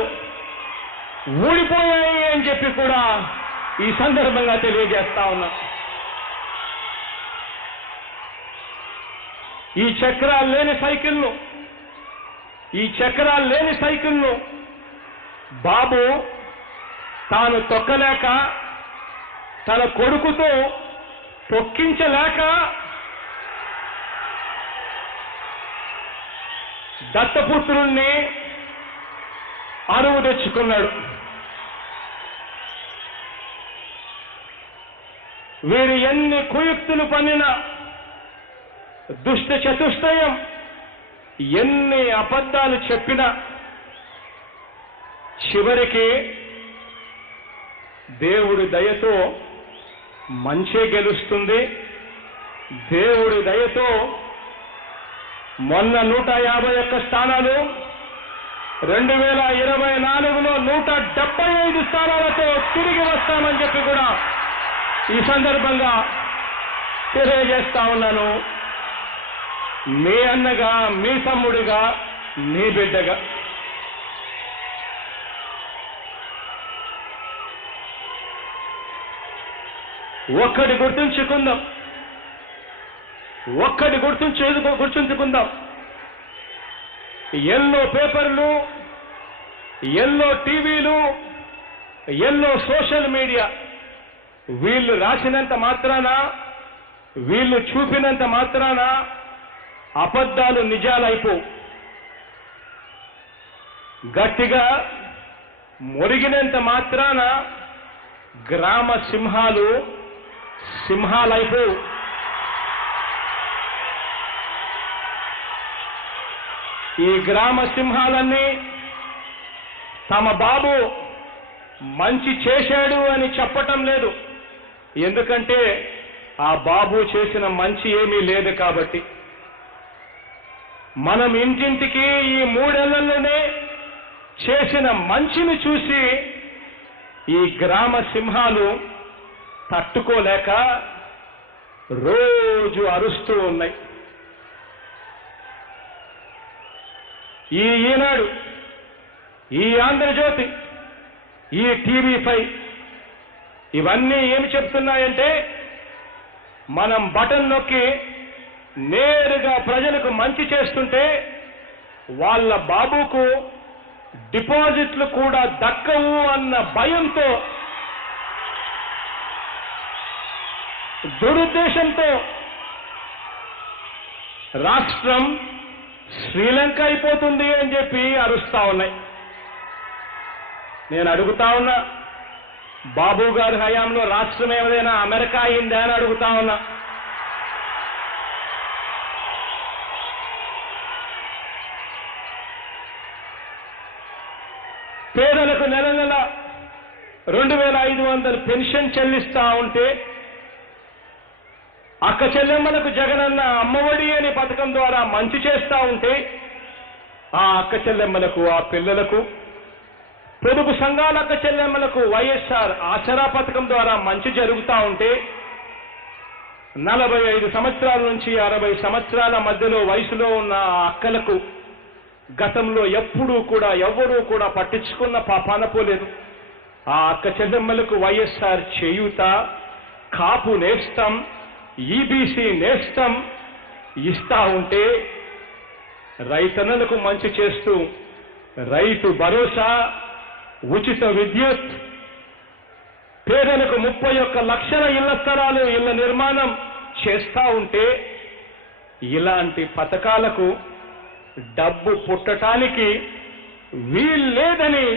ఊడిపోయాయి అని చెప్పి కూడా ఈ సందర్భంగా తెలియజేస్తా ఉన్నా. ఈ చక్రాలు లేని సైకిల్ను బాబు తాను తొక్కలేక, తన కొడుకుతో తొక్కించలేక దత్తపుత్రుణ్ణి అరువు తెచ్చుకున్నాడు. వీరు ఎన్ని కుయుక్తులు పన్నినా, దుష్ట చతుష్టయం ఎన్ని అబద్ధాలు చెప్పినా చివరికి దేవుడి దయతో మంచే గెలుస్తుంది. దేవుడి దయతో మొన్న 151 స్థానాలు, 2024లో 175 స్థానాలతో తిరిగి వస్తామని చెప్పి కూడా ఈ సందర్భంగా తెలియజేస్తా ఉన్నాను. మీ అన్నగా, మీ తమ్ముడిగా, మీ బిడ్డగా. ఒక్కటి గుర్తుంచుకుందాం. ఎల్లో పేపర్లు, ఎల్లో టీవీలు, ఎల్లో సోషల్ మీడియా వీళ్ళు రాసినంత మాత్రాన, వీళ్ళు చూపినంత మాత్రాన అబద్ధాలు నిజాలైపో. గట్టిగా మొరిగినంత మాత్రాన గ్రామ సింహాలైపో. ఈ గ్రామ సింహాలన్నీ తమ బాబు మంచి చేశాడు అని చెప్పటం లేదు. ఎందుకంటే ఆ బాబు చేసిన మంచి ఏమీ లేదు కాబట్టి. మనం ఇంటింటికి ఈ 3 ఏళ్లలోనే చేసిన మంచిని చూసి ఈ గ్రామ సింహాలు తట్టుకోలేక రోజు అరుస్తూ ఉన్నాయి. ఈ ఈనాడు, ఈ ఆంధ్రజ్యోతి, ఈ TV5 ఇవన్నీ ఏమి చెప్తున్నాయంటే, మనం బటన్ నొక్కి నేరుగా ప్రజలకు మంచి చేస్తుంటే వాళ్ళ బాబుకు డిపాజిట్లు కూడా దక్కవు అన్న భయంతో, దురుద్దేశంతో రాష్ట్రం శ్రీలంక అయిపోతుంది అని చెప్పి అరుస్తా ఉన్నాయి. నేను అడుగుతా ఉన్నా, బాబు గారి హయాంలో రాష్ట్రం ఏదైనా అమెరికా అయిందా అని అడుగుతా ఉన్నా. పేదలకు నెల నెల 2500 పెన్షన్ చెల్లిస్తా ఉంటే, అక్క చెల్లెమ్మలకు జగనన్న అమ్మఒడి అనే పథకం ద్వారా మంచి చేస్తా ఉంటే, ఆ అక్క చెల్లెమ్మలకు, ఆ పిల్లలకు, పొదుపు సంఘాల అక్క చెల్లెమ్మలకు వైఎస్ఆర్ ఆసరా పథకం ద్వారా మంచి జరుగుతా ఉంటే, 45 సంవత్సరాల నుంచి 60 సంవత్సరాల మధ్యలో వయసులో ఉన్న ఆ అక్కలకు గతంలో ఎప్పుడూ కూడా ఎవ్వరూ కూడా పట్టించుకున్న పాపాన పోలేదు. ఆ అక్క చెల్లెమ్మలకు వైఎస్ఆర్ చేయూత, కాపు నేస్తం, ఈబీసీ నేస్తం ఇస్తా ఉంటే, రైతన్నలకు మంచి చేస్తూ రైతు భరోసా, ఉచిత విద్యుత్, పేదలకు 31 లక్షల ఇళ్ల స్థలాలు, ఇళ్ల నిర్మాణం చేస్తా ఉంటే, ఇలాంటి పథకాలకు డబ్బు పుట్టటానికి వీల్లేదని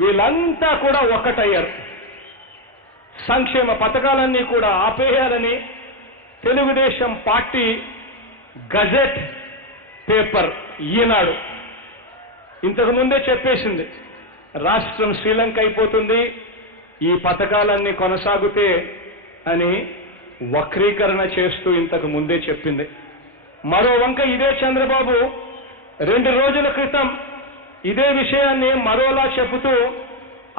వీళ్ళంతా కూడా ఒక్కటయ్యారు. సంక్షేమ పథకాలన్నీ కూడా ఆపేయాలని తెలుగుదేశం పార్టీ గజెట్ పేపర్ ఈనాడు ఇంతకు ముందే చెప్పేసింది, రాష్ట్రం శ్రీలంక అయిపోతుంది ఈ పథకాలన్నీ కొనసాగితే అని వక్రీకరణ చేస్తూ ఇంతకు ముందే చెప్పింది. మరో వంక ఇదే చంద్రబాబు 2 రోజుల క్రితం ఇదే విషయాన్ని మరోలా చెబుతూ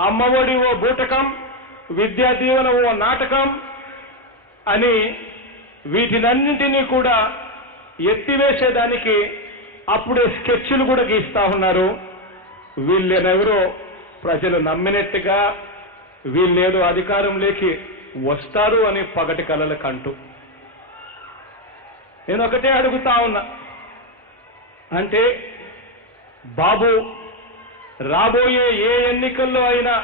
అమ్మఒడి ఓ బూటకం, విద్యా దీవెన ఓ నాటకం అని వీటినన్నింటినీ కూడా ఎత్తివేసేదానికి అప్పుడే స్కెచ్లు కూడా గీస్తా ఉన్నారు. వీళ్ళెవరో ప్రజలు నమ్మినట్టుగా వీళ్ళేదో అధికారంలోకి వస్తారు అని పగటి కలలు కంటూ. నేను ఒకటే అడుగుతా ఉన్నా, అంటే బాబు రాబోయే ఏ ఎన్నికల్లో అయినా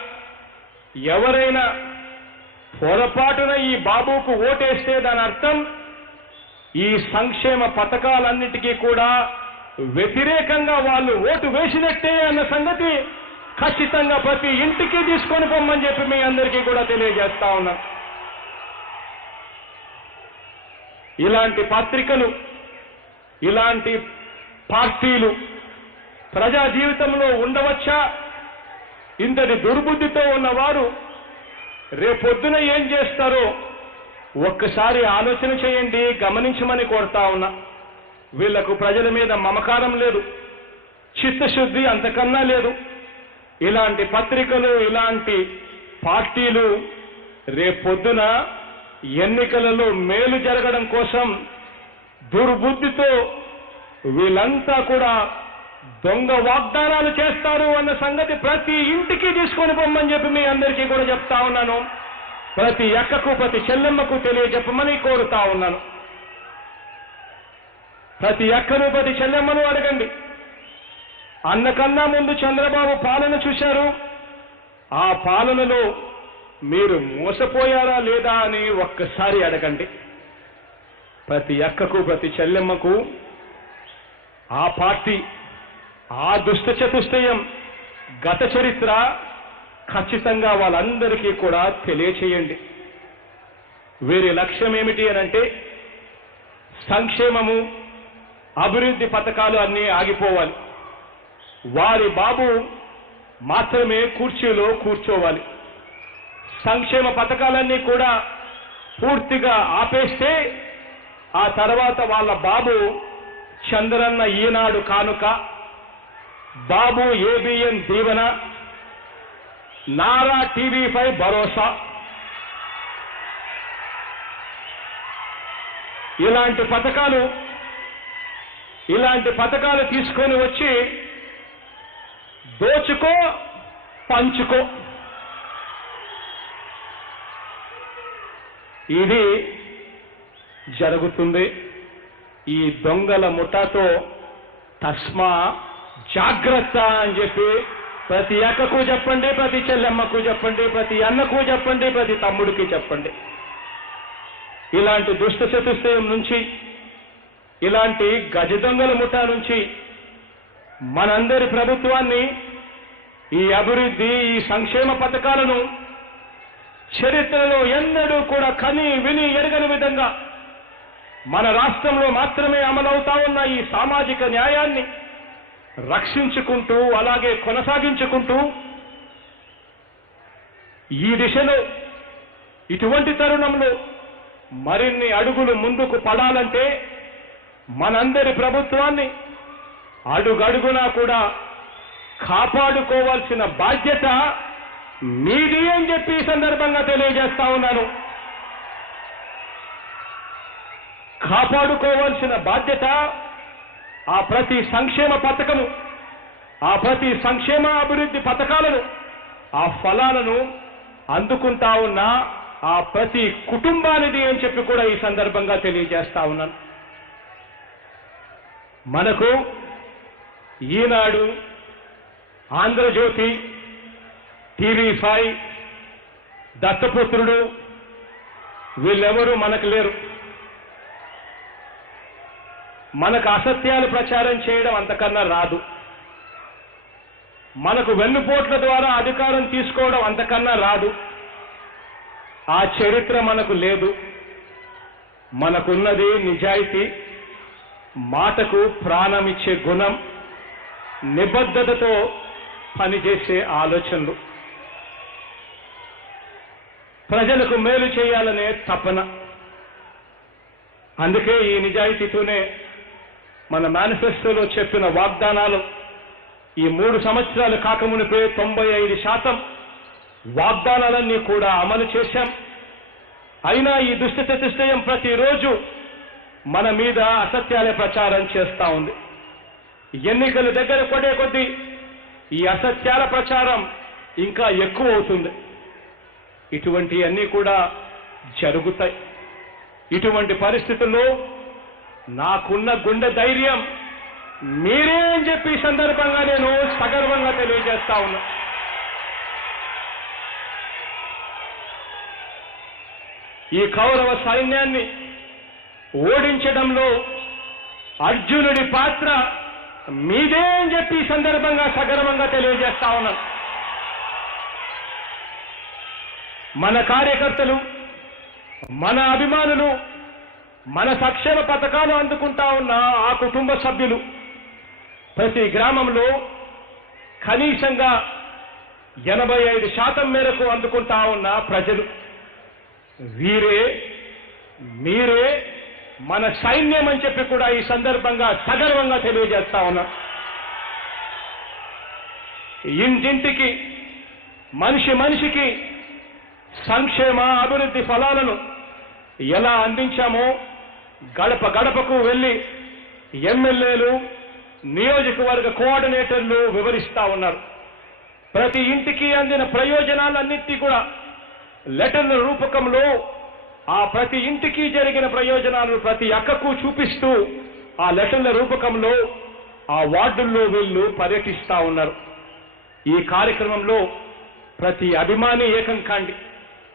ఎవరైనా పొరపాటున ఈ బాబుకు ఓటేస్తే దాని అర్థం ఈ సంక్షేమ పథకాలన్నిటికీ కూడా వ్యతిరేకంగా వాళ్ళు ఓటు వేసినట్టే అన్న సంగతి ఖచ్చితంగా ప్రతి ఇంటికి తీసుకొని పొమ్మని చెప్పి మీ అందరికీ కూడా తెలియజేస్తా ఉన్నా. ఇలాంటి పత్రికలు, ఇలాంటి పార్టీలు ప్రజా జీవితంలో ఉండవచ్చా? ఇంతటి దుర్బుద్ధితో ఉన్నవారు రేపొద్దున ఏం చేస్తారో ఒక్కసారి ఆలోచన చేయండి, గమనించమని కోరుతా ఉన్నా. వీళ్లకు ప్రజల మీద మమకారం లేదు, చిత్తశుద్ధి అంతకన్నా లేదు. ఇలాంటి పత్రికలు, ఇలాంటి పార్టీలు రేపొద్దున ఎన్నికలలో మేలు జరగడం కోసం దుర్బుద్ధితో వీళ్ళంతా కూడా దొంగ వాగ్దానాలు చేస్తారు అన్న సంగతి ప్రతి ఇంటికి తీసుకొని పొమ్మని చెప్పి మీ అందరికీ కూడా చెప్తా ఉన్నాను. ప్రతి అక్కకు, ప్రతి చెల్లెమ్మకు తెలియజెప్పమని కోరుతా ఉన్నాను. ప్రతి అక్కను, ప్రతి చెల్లెమ్మను అడగండి, అన్నకన్నా ముందు చంద్రబాబు పాలన చూశారు, ఆ పాలనలో మీరు మోసపోయారా లేదా అని ఒక్కసారి అడగండి. ప్రతి అక్కకు, ప్రతి చెల్లెమ్మకు ఆ పార్టీ, ఆ దుష్ట చతుష్టయం గత చరిత్ర ఖచ్చితంగా వాళ్ళందరికీ కూడా తెలియచేయండి. వీరి లక్ష్యం ఏమిటి అనంటే సంక్షేమము, అభివృద్ధి పథకాలు అన్నీ ఆగిపోవాలి. వారి బాబు మాత్రమే కుర్చీలో కూర్చోవాలి. సంక్షేమ పథకాలన్నీ కూడా పూర్తిగా ఆపేస్తే ఆ తర్వాత వాళ్ళ బాబు చంద్రన్న ఈనాడు కానుక, బాబు ఏబిఎన్ దీవెన, నారా టీవీ5 భరోసా, ఇలాంటి పథకాలు తీసుకొని వచ్చి దోచుకో, పంచుకో. ఇది జరుగుతుంది. ఈ దొంగల ముఠాతో తస్మా జాగ్రత్త అని చెప్పి ప్రతి అక్కకు చెప్పండి, ప్రతి చెల్లెమ్మకు చెప్పండి, ప్రతి అన్నకు చెప్పండి, ప్రతి తమ్ముడికి చెప్పండి. ఇలాంటి దుష్ట చతుష్టయం నుంచి ఇలాంటి గజ దొంగల ముఠా నుంచి మనందరి ప్రభుత్వాన్ని, ఈ అభివృద్ధి, ఈ సంక్షేమ పథకాలను చరిత్రలో ఎన్నడూ కూడా కని విని ఎరగని విధంగా మన రాష్ట్రంలో మాత్రమే అమలవుతా ఉన్న ఈ సామాజిక న్యాయాన్ని రక్షించుకుంటూ, అలాగే కొనసాగించుకుంటూ, ఈ దిశలో ఇటువంటి తరుణంలో మరిన్ని అడుగులు ముందుకు పడాలంటే మనందరి ప్రభుత్వాన్ని అడుగడుగునా కూడా కాపాడుకోవాల్సిన బాధ్యత మీది అని చెప్పి ఈ సందర్భంగా తెలియజేస్తా ఉన్నాను. కాపాడుకోవాల్సిన బాధ్యత ఆ ప్రతి సంక్షేమ పథకము, ఆ ప్రతి సంక్షేమ అభివృద్ధి పథకాలను, ఆ ఫలాలను అందుకుంటా ఉన్న ఆ ప్రతి కుటుంబానిది అని చెప్పి కూడా ఈ సందర్భంగా తెలియజేస్తా ఉన్నాను. మనకు ఈనాడు, ఆంధ్రజ్యోతి, టీవీ5, దత్తపుత్రుడు వీళ్ళెవరూ మనకు లేరు. మనకు అసత్యాలు ప్రచారం చేయడం అంతకన్నా రాదు. మనకు వెన్నుపోట్ల ద్వారా అధికారం తీసుకోవడం అంతకన్నా రాదు. ఆ చరిత్ర మనకు లేదు. మనకున్నది నిజాయితీ, మాటకు ప్రాణమిచ్చే గుణం, నిబద్ధతతో పనిచేసే ఆలోచనలు, ప్రజలకు మేలు చేయాలనే తపన. అందుకే ఈ నిజాయితీతోనే మన మేనిఫెస్టోలో చెప్పిన వాగ్దానాలు ఈ 3 సంవత్సరాలు కాకమునిపే 95% వాగ్దానాలన్నీ కూడా అమలు చేశాం. అయినా ఈ దుష్ట చతుష్టయం ప్రతిరోజు మన మీద అసత్యాలే ప్రచారం చేస్తా ఉంది. ఎన్నికలు దగ్గర పడే కొద్దీ ఈ అసత్యాల ప్రచారం ఇంకా ఎక్కువ అవుతుంది. ఇటువంటివన్నీ కూడా జరుగుతాయి. ఇటువంటి పరిస్థితుల్లో నాకున్న గుండె ధైర్యం మీరే అని చెప్పి ఈ సందర్భంగా నేను సగర్వంగా తెలియజేస్తా ఉన్నా. ఈ కౌరవ సైన్యాన్ని ఓడించడంలో అర్జునుడి పాత్ర మీదే అని చెప్పి ఈ సందర్భంగా సగర్వంగా తెలియజేస్తా ఉన్నాను. మన కార్యకర్తలు, మన అభిమానులు, మన సంక్షేమ పథకాలు అందుకుంటా ఉన్న ఆ కుటుంబ సభ్యులు ప్రతి గ్రామంలో కనీసంగా 85% మేరకు అందుకుంటా ఉన్న ప్రజలు, వీరే మీరే మన సైన్యం అని చెప్పి కూడా ఈ సందర్భంగా సగర్వంగా తెలియజేస్తా ఉన్నా. ఇంటింటికి, మనిషి మనిషికి సంక్షేమ అభివృద్ధి ఫలాలను ఎలా అందించామో గడప గడపకు వెళ్లి ఎమ్మెల్యేలు, నియోజకవర్గ కోఆర్డినేటర్లు వివరిస్తా ఉన్నారు. ప్రతి ఇంటికి అందిన ప్రయోజనాలన్నింటినీ కూడా లెటర్ల రూపకంలో, ఆ ప్రతి ఇంటికి జరిగిన ప్రయోజనాలను ప్రతి అక్కకు చూపిస్తూ ఆ లెటర్ల రూపకంలో ఆ వార్డుల్లో వీళ్ళు పర్యటిస్తా ఉన్నారు. ఈ కార్యక్రమంలో ప్రతి అభిమాని ఏకం కాండి,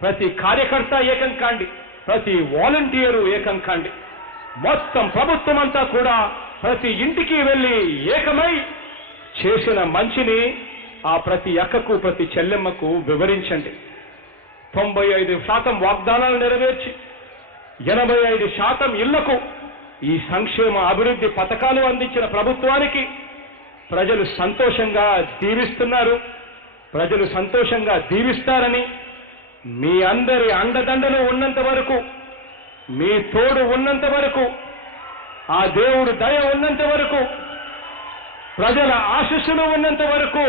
ప్రతి కార్యకర్త ఏకం కాండి, ప్రతి వాలంటీరు ఏకం కాండి. మొత్తం ప్రభుత్వం అంతా కూడా ప్రతి ఇంటికి వెళ్లి ఏకమై చేసిన మంచిని ఆ ప్రతి అక్కకు, ప్రతి చెల్లెమ్మకు వివరించండి. 95% వాగ్దానాలు నెరవేర్చి 85% ఇళ్లకు ఈ సంక్షేమ అభివృద్ధి పథకాలు అందించిన ప్రభుత్వానికి ప్రజలు సంతోషంగా దీవిస్తున్నారు. ప్రజలు సంతోషంగా దీవిస్తారని, మీ అందరి అండదండలు ఉన్నంత వరకు, మీ తోడు ఉన్నంత వరకు, ఆ దేవుడు దయ ఉన్నంత వరకు, ప్రజల ఆశీస్సులు ఉన్నంత వరకు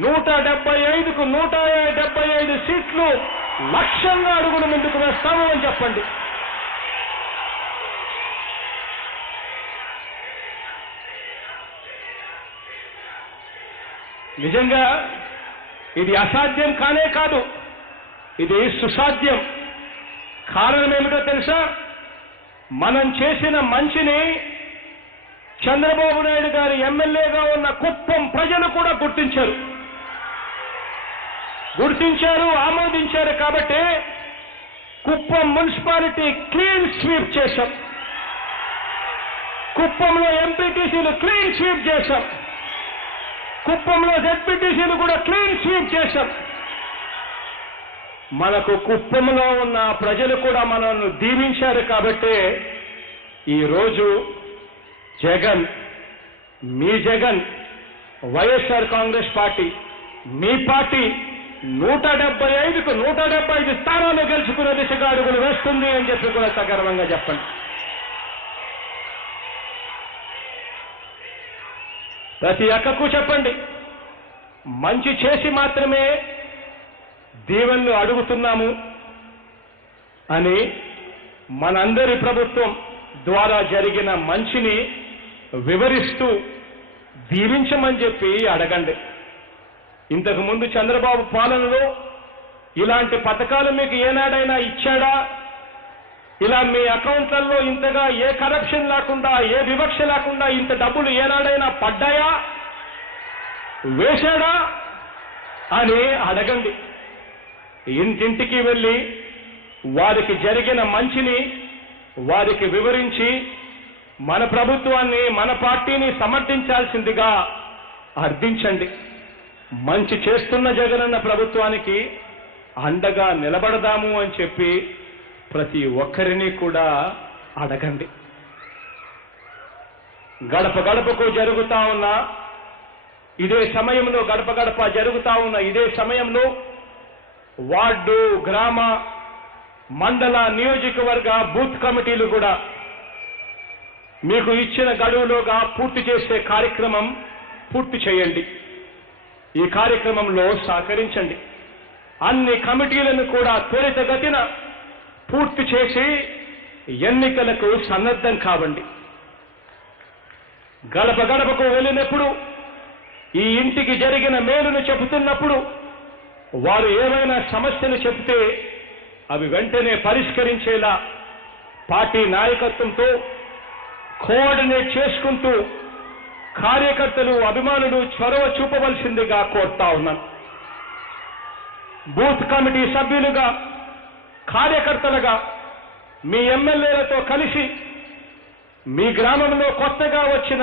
175కు 175 సీట్లు లక్ష్యంగా అడుగులు ముందుకు వేస్తాము అని చెప్పండి. నిజంగా ఇది అసాధ్యం కానే కాదు, ఇది సుసాధ్యం. కారణం ఏమిటో తెలుసా? మనం చేసిన మంచిని చంద్రబాబు నాయుడు గారి ఎమ్మెల్యేగా ఉన్న కుప్పం ప్రజలు కూడా గుర్తించారు, ఆమోదించారు. కాబట్టి కుప్పం మున్సిపాలిటీ క్లీన్ స్వీప్ చేశాం. కుప్పంలో ఎంపీటీసీలు క్లీన్ స్వీప్ చేశాం. కుప్పంలో జెడ్పీటీసీలు కూడా క్లీన్ స్వీప్ చేశాం. మనకు కుప్పంలో ఉన్న ప్రజలు కూడా మనల్ని దీవించారు కాబట్టి ఈరోజు జగన్, మీ జగన్, వైఎస్ఆర్ కాంగ్రెస్ పార్టీ, మీ పార్టీ 175కు 175 స్థానాలు గెలుచుకునే దిశగా అడుగులు వేస్తుంది అని చెప్పి కూడా సగర్వంగా చెప్పండి. ప్రతి అక్కకు చెప్పండి, మంచి చేసి మాత్రమే దీవెనలు అడుగుతున్నాము అని మనందరి ప్రభుత్వం ద్వారా జరిగిన మంచిని వివరిస్తూ దీవించమని చెప్పి అడగండి. ఇంతకు ముందు చంద్రబాబు పాలనలో ఇలాంటి పథకాలు మీకు ఏనాడైనా ఇచ్చాడా? ఇలా మీ అకౌంట్లలో ఇంతగా ఏ కరప్షన్ లేకుండా, ఏ వివక్ష లేకుండా ఇంత డబ్బులు ఏనాడైనా పడ్డాయా, వేశాడా అని అడగండి. ఇంటింటికి వెళ్ళి వారికి జరిగిన మంచిని వారికి వివరించి మన ప్రభుత్వాన్ని, మన పార్టీని సమర్థించాల్సిందిగా అర్థించండి. మంచి చేస్తున్న జగనన్న ప్రభుత్వానికి అండగా నిలబడదాము అని చెప్పి ప్రతి ఒక్కరిని కూడా అడగండి. గడప గడపకు జరుగుతా ఉన్న ఇదే సమయంలో, గడప గడప జరుగుతా ఉన్న ఇదే సమయంలో వార్డు, గ్రామ, మండల, నియోజకవర్గ బూత్ కమిటీలు కూడా మీకు ఇచ్చిన గడువులోగా పూర్తి చేసే కార్యక్రమం పూర్తి చేయండి. ఈ కార్యక్రమంలో సహకరించండి. అన్ని కమిటీలను కూడా త్వరితగతిన పూర్తి చేసి ఎన్నికలకు సన్నద్ధం కావండి. గడప గడపకు వెళ్ళినప్పుడు, ఈ ఇంటికి జరిగిన మేలును చెబుతున్నప్పుడు వారు ఏమైనా సమస్యలు చెబితే అవి వెంటనే పరిష్కరించేలా పార్టీ నాయకత్వంతో కోఆర్డినేట్ చేసుకుంటూ కార్యకర్తలు, అభిమానులు చొరవ చూపవలసిందిగా కోరుతా ఉన్నాను. బూత్ కమిటీ సభ్యులుగా, కార్యకర్తలుగా మీ ఎమ్మెల్యేలతో కలిసి మీ గ్రామంలో కొత్తగా వచ్చిన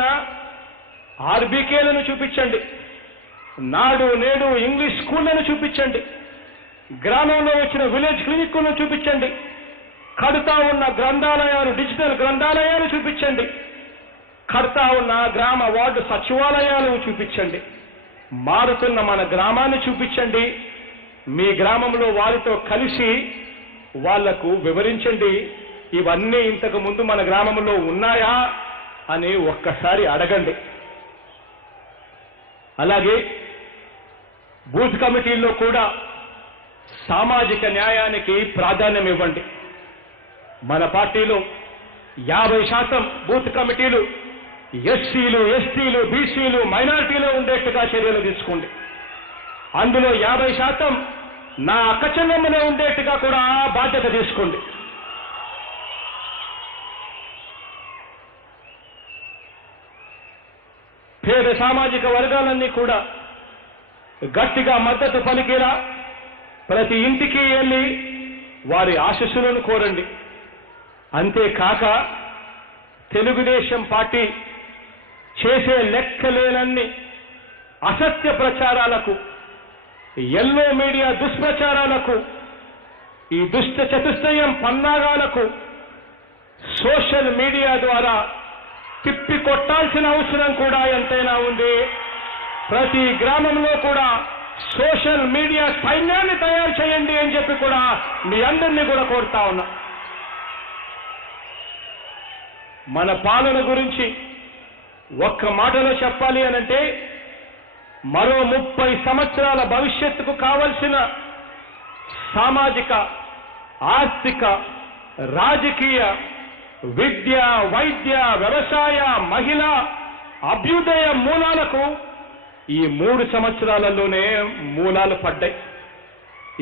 ఆర్బీకేలను చూపించండి, నాడు నేడు ఇంగ్లీష్ స్కూళ్లను చూపించండి, గ్రామంలో వచ్చిన విలేజ్ క్లినిక్లను చూపించండి, కడుతా ఉన్న గ్రంథాలయాలు, డిజిటల్ గ్రంథాలయాలు చూపించండి, కడతా ఉన్న గ్రామ వార్డు సచివాలయాలను చూపించండి, మారుతున్న మన గ్రామాన్ని చూపించండి. మీ గ్రామంలో వారితో కలిసి వాళ్లకు వివరించండి, ఇవన్నీ ఇంతకు ముందు మన గ్రామంలో ఉన్నాయా అని ఒక్కసారి అడగండి. అలాగే బూత్ కమిటీల్లో కూడా సామాజిక న్యాయానికి ప్రాధాన్యం ఇవ్వండి. మన పార్టీలో 50% బూత్ కమిటీలు ఎస్సీలు, ఎస్టీలు, బీసీలు, మైనారిటీలు ఉండేట్టుగా చర్యలు తీసుకోండి. అందులో 50% నా అక్క చెల్లెమ్మనే ఉండేట్టుగా కూడా బాధ్యత తీసుకోండి. పేద సామాజిక వర్గాలన్నీ కూడా గట్టిగా మద్దతు పలికేలా ప్రతి ఇంటికి వెళ్ళి వారి ఆశీస్సులను కోరండి. అంతేకాక తెలుగుదేశం పార్టీ చేసే లెక్కలేనన్ని అసత్య ప్రచారాలకు, ఎల్లో మీడియా దుష్ప్రచారాలకు, ఈ దుష్ట చతుష్టయం పన్నాగాలకు సోషల్ మీడియా ద్వారా తిప్పి కొట్టాల్సిన అవసరం కూడా ఎంతైనా ఉంది. ప్రతి గ్రామంలో కూడా సోషల్ మీడియా సైన్యాన్ని తయారు చేయండి అని చెప్పి కూడా మీ అందరినీ కూడా కోరుతా ఉన్నా. మన పాలన గురించి ఒక్క మాటలో చెప్పాలి అనంటే, మరో 30 సంవత్సరాల భవిష్యత్తుకు కావలసిన సామాజిక, ఆర్థిక, రాజకీయ, విద్య, వైద్య, వ్యవసాయ, మహిళా అభ్యుదయ మూలాలకు ఈ 3 సంవత్సరాలలోనే మూలాలు పడ్డాయి.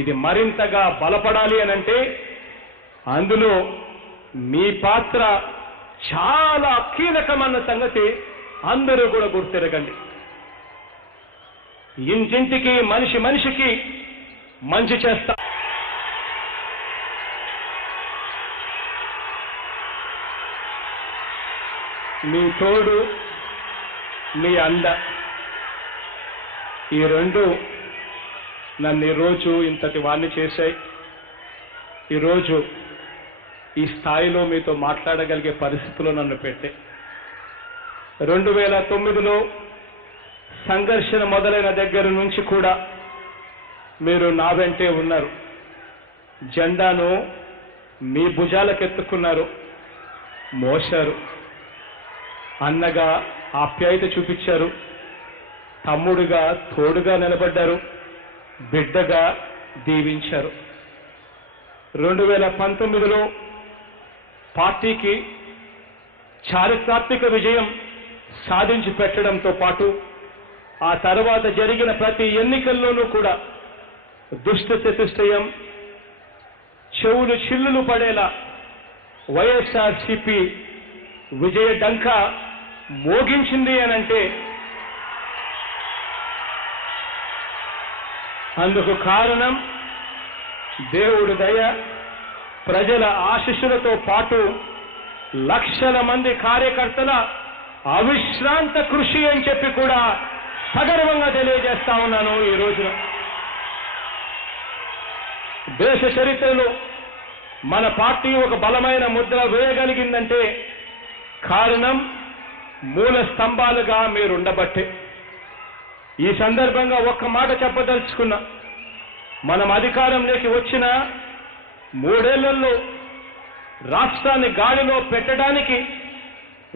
ఇది మరింతగా బలపడాలి అనంటే అందులో మీ పాత్ర చాలా కీలకమన్న సంగతి అందరూ కూడా గుర్తెరగండి. ఇంటింటికి, మనిషి మనిషికి మంచి చేస్తా. మీ తోడు, మీ అండ, ఈ రెండు నన్ను ఈరోజు ఇంతటి వాణ్ణి చేశాయి. ఈరోజు ఈ స్థాయిలో మీతో మాట్లాడగలిగే పరిస్థితిలో నన్ను పెట్టే. 2009లో సంఘర్షణ మొదలైన దగ్గర నుంచి కూడా మీరు నా వెంటే ఉన్నారు. జెండాను మీ భుజాలకెత్తుకున్నారు, మోశారు. అన్నగా ఆప్యాయత చూపించారు, తమ్ముడుగా తోడుగా నిలబడ్డారు, బిడ్డగా దీవించారు. 2019లో పార్టీకి చారిత్రాత్మక విజయం సాధించి పెట్టడంతో పాటు ఆ తర్వాత జరిగిన ప్రతి ఎన్నికల్లోనూ కూడా దుష్ట చతుష్టయం చెవులు చిల్లులు పడేలా వైఎస్ఆర్సీపీ విజయ డంక మోగించింది అనంటే అందుకు కారణం దేవుడి దయ, ప్రజల ఆశీస్సులతో పాటు లక్షల మంది కార్యకర్తల అవిశ్రాంత కృషి అని చెప్పి కూడా సగర్వంగా తెలియజేస్తా ఉన్నాను. ఈ రోజున దేశ చరిత్రలో మన పార్టీ ఒక బలమైన ముద్ర వేయగలిగిందంటే కారణం మూల స్తంభాలుగా మీరుండబట్టే. ఈ సందర్భంగా ఒక్క మాట చెప్పదలుచుకున్నా. మనం అధికారంలోకి వచ్చిన 3 ఏళ్లలో రాష్ట్రాన్ని గాడిలో పెట్టడానికి,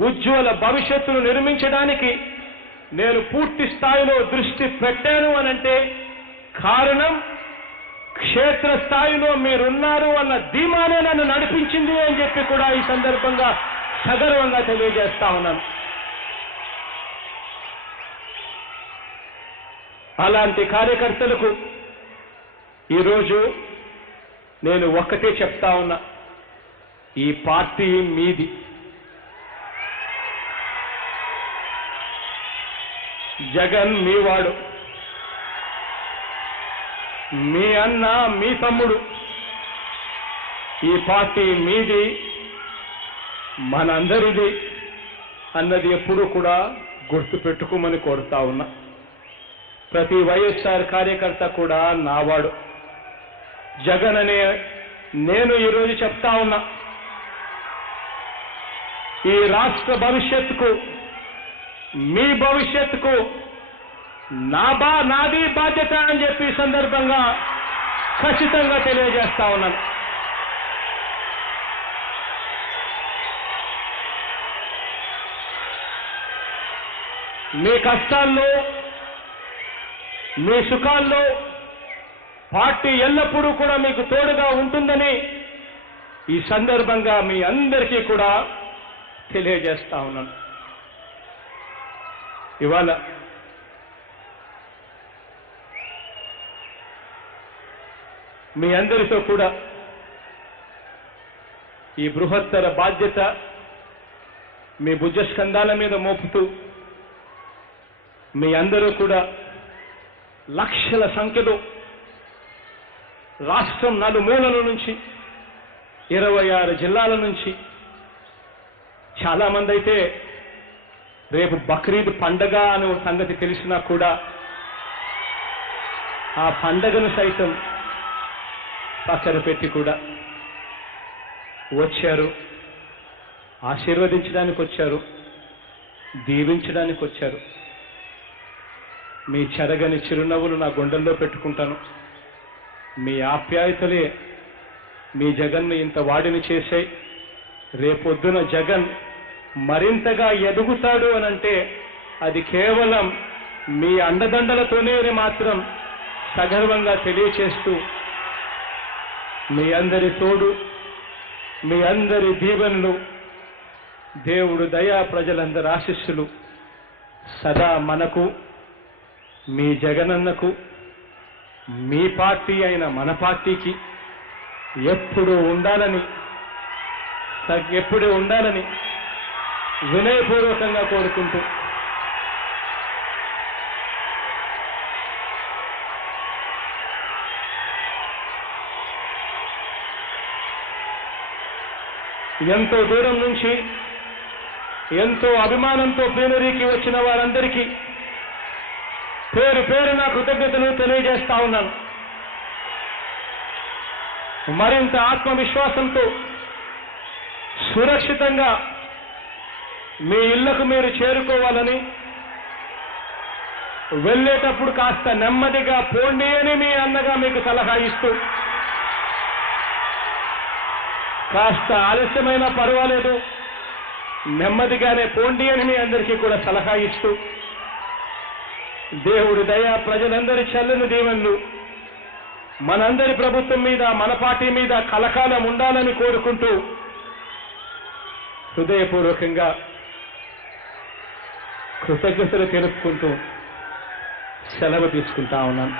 ఉజ్వల భవిష్యత్తును నిర్మించడానికి నేను పూర్తి స్థాయిలో దృష్టి పెట్టాను అనంటే కారణం క్షేత్ర స్థాయిలో మీరున్నారు అన్న ధీమానే నన్ను నడిపించింది అని చెప్పి కూడా ఈ సందర్భంగా సగర్వంగా తెలియజేస్తా ఉన్నాను. అలాంటి కార్యకర్తలకు ఈరోజు నేను ఒక్కటే చెప్తా ఉన్నా, ఈ పార్టీ మీది. జగన్ మీవాడు, మీ అన్న, మీ తమ్ముడు. ఈ పార్టీ మీది, మనందరిది అన్నది ఎప్పుడూ కూడా గుర్తు పెట్టుకోమని కోరుతా ఉన్నా. ప్రతి వైఎస్ఆర్ కార్యకర్త కూడా నావాడు. జగన్ అనే నేను ఈరోజు చెప్తా ఉన్నా, ఈ రాష్ట్ర భవిష్యత్తుకు, మీ భవిష్యత్తుకు నాది బాధ్యత అని చెప్పి ఈ సందర్భంగా ఖచ్చితంగా తెలియజేస్తా ఉన్నాను. మీ కష్టాల్లో, మీ సుఖాల్లో పార్టీ ఎల్లప్పుడూ కూడా మీకు తోడుగా ఉంటుందని ఈ సందర్భంగా మీ అందరికీ కూడా తెలియజేస్తా ఉన్నాను. ఇవాళ మీ అందరితో కూడా ఈ బృహత్తర బాధ్యత మీ భుజస్కంధాల మీద మోపుతూ మీ అందరూ కూడా లక్షల సంఖ్యలో రాష్ట్రం నలుమూలల నుంచి 26 జిల్లాల నుంచి చాలా మంది అయితే రేపు బక్రీద్ పండగ అనే సంగతి తెలిసినా కూడా ఆ పండగను సైతం పక్కన పెట్టి కూడా వచ్చారు, ఆశీర్వదించడానికి వచ్చారు, దీవించడానికి వచ్చారు. మీ చెరగని చిరునవ్వులు నా గుండెల్లో పెట్టుకుంటాను. మీ ఆప్యాయతలే మీ జగన్ను ఇంత వాడిని చేశాయి. రేపొద్దున జగన్ మరింతగా ఎదుగుతాడు అనంటే అది కేవలం మీ అండదండలతోనే మాత్రం సగర్వంగా తెలియచేస్తూ, మీ అందరి తోడు, మీ అందరి దీవెనలు, దేవుడు దయా, ప్రజలందరి ఆశీస్సులు సదా మనకు, మీ జగనన్నకు, మీ పార్టీ అయిన మన పార్టీకి ఎప్పుడూ ఉండాలని వినయపూర్వకంగా కోరుకుంటూ ఎంతో దూరం నుంచి ఎంతో అభిమానంతో ప్లీనరీకి వచ్చిన వారందరికీ పేరు పేరున కృతజ్ఞతలు తెలియజేస్తా ఉన్నాను. మరింత ఆత్మవిశ్వాసంతో సురక్షితంగా మీ ఇళ్లకు మీరు చేరుకోవాలని, వెళ్ళేటప్పుడు కాస్త నెమ్మదిగా పోండి అని మీ అన్నగా మీకు సలహా ఇస్తూ, కాస్త ఆలస్యమైనా పర్వాలేదు నెమ్మదిగానే పోండి అని మీ అందరికీ కూడా సలహా ఇస్తూ, దేవుడి దయ, ప్రజలందరి చల్లని దీవెనలు మనందరి ప్రభుత్వం మీద, మన పార్టీ మీద కలకాలం ఉండాలని కోరుకుంటూ హృదయపూర్వకంగా కృతజ్ఞతలు తెలుపుకుంటూ సెలవు తీసుకుంటా ఉన్నాను.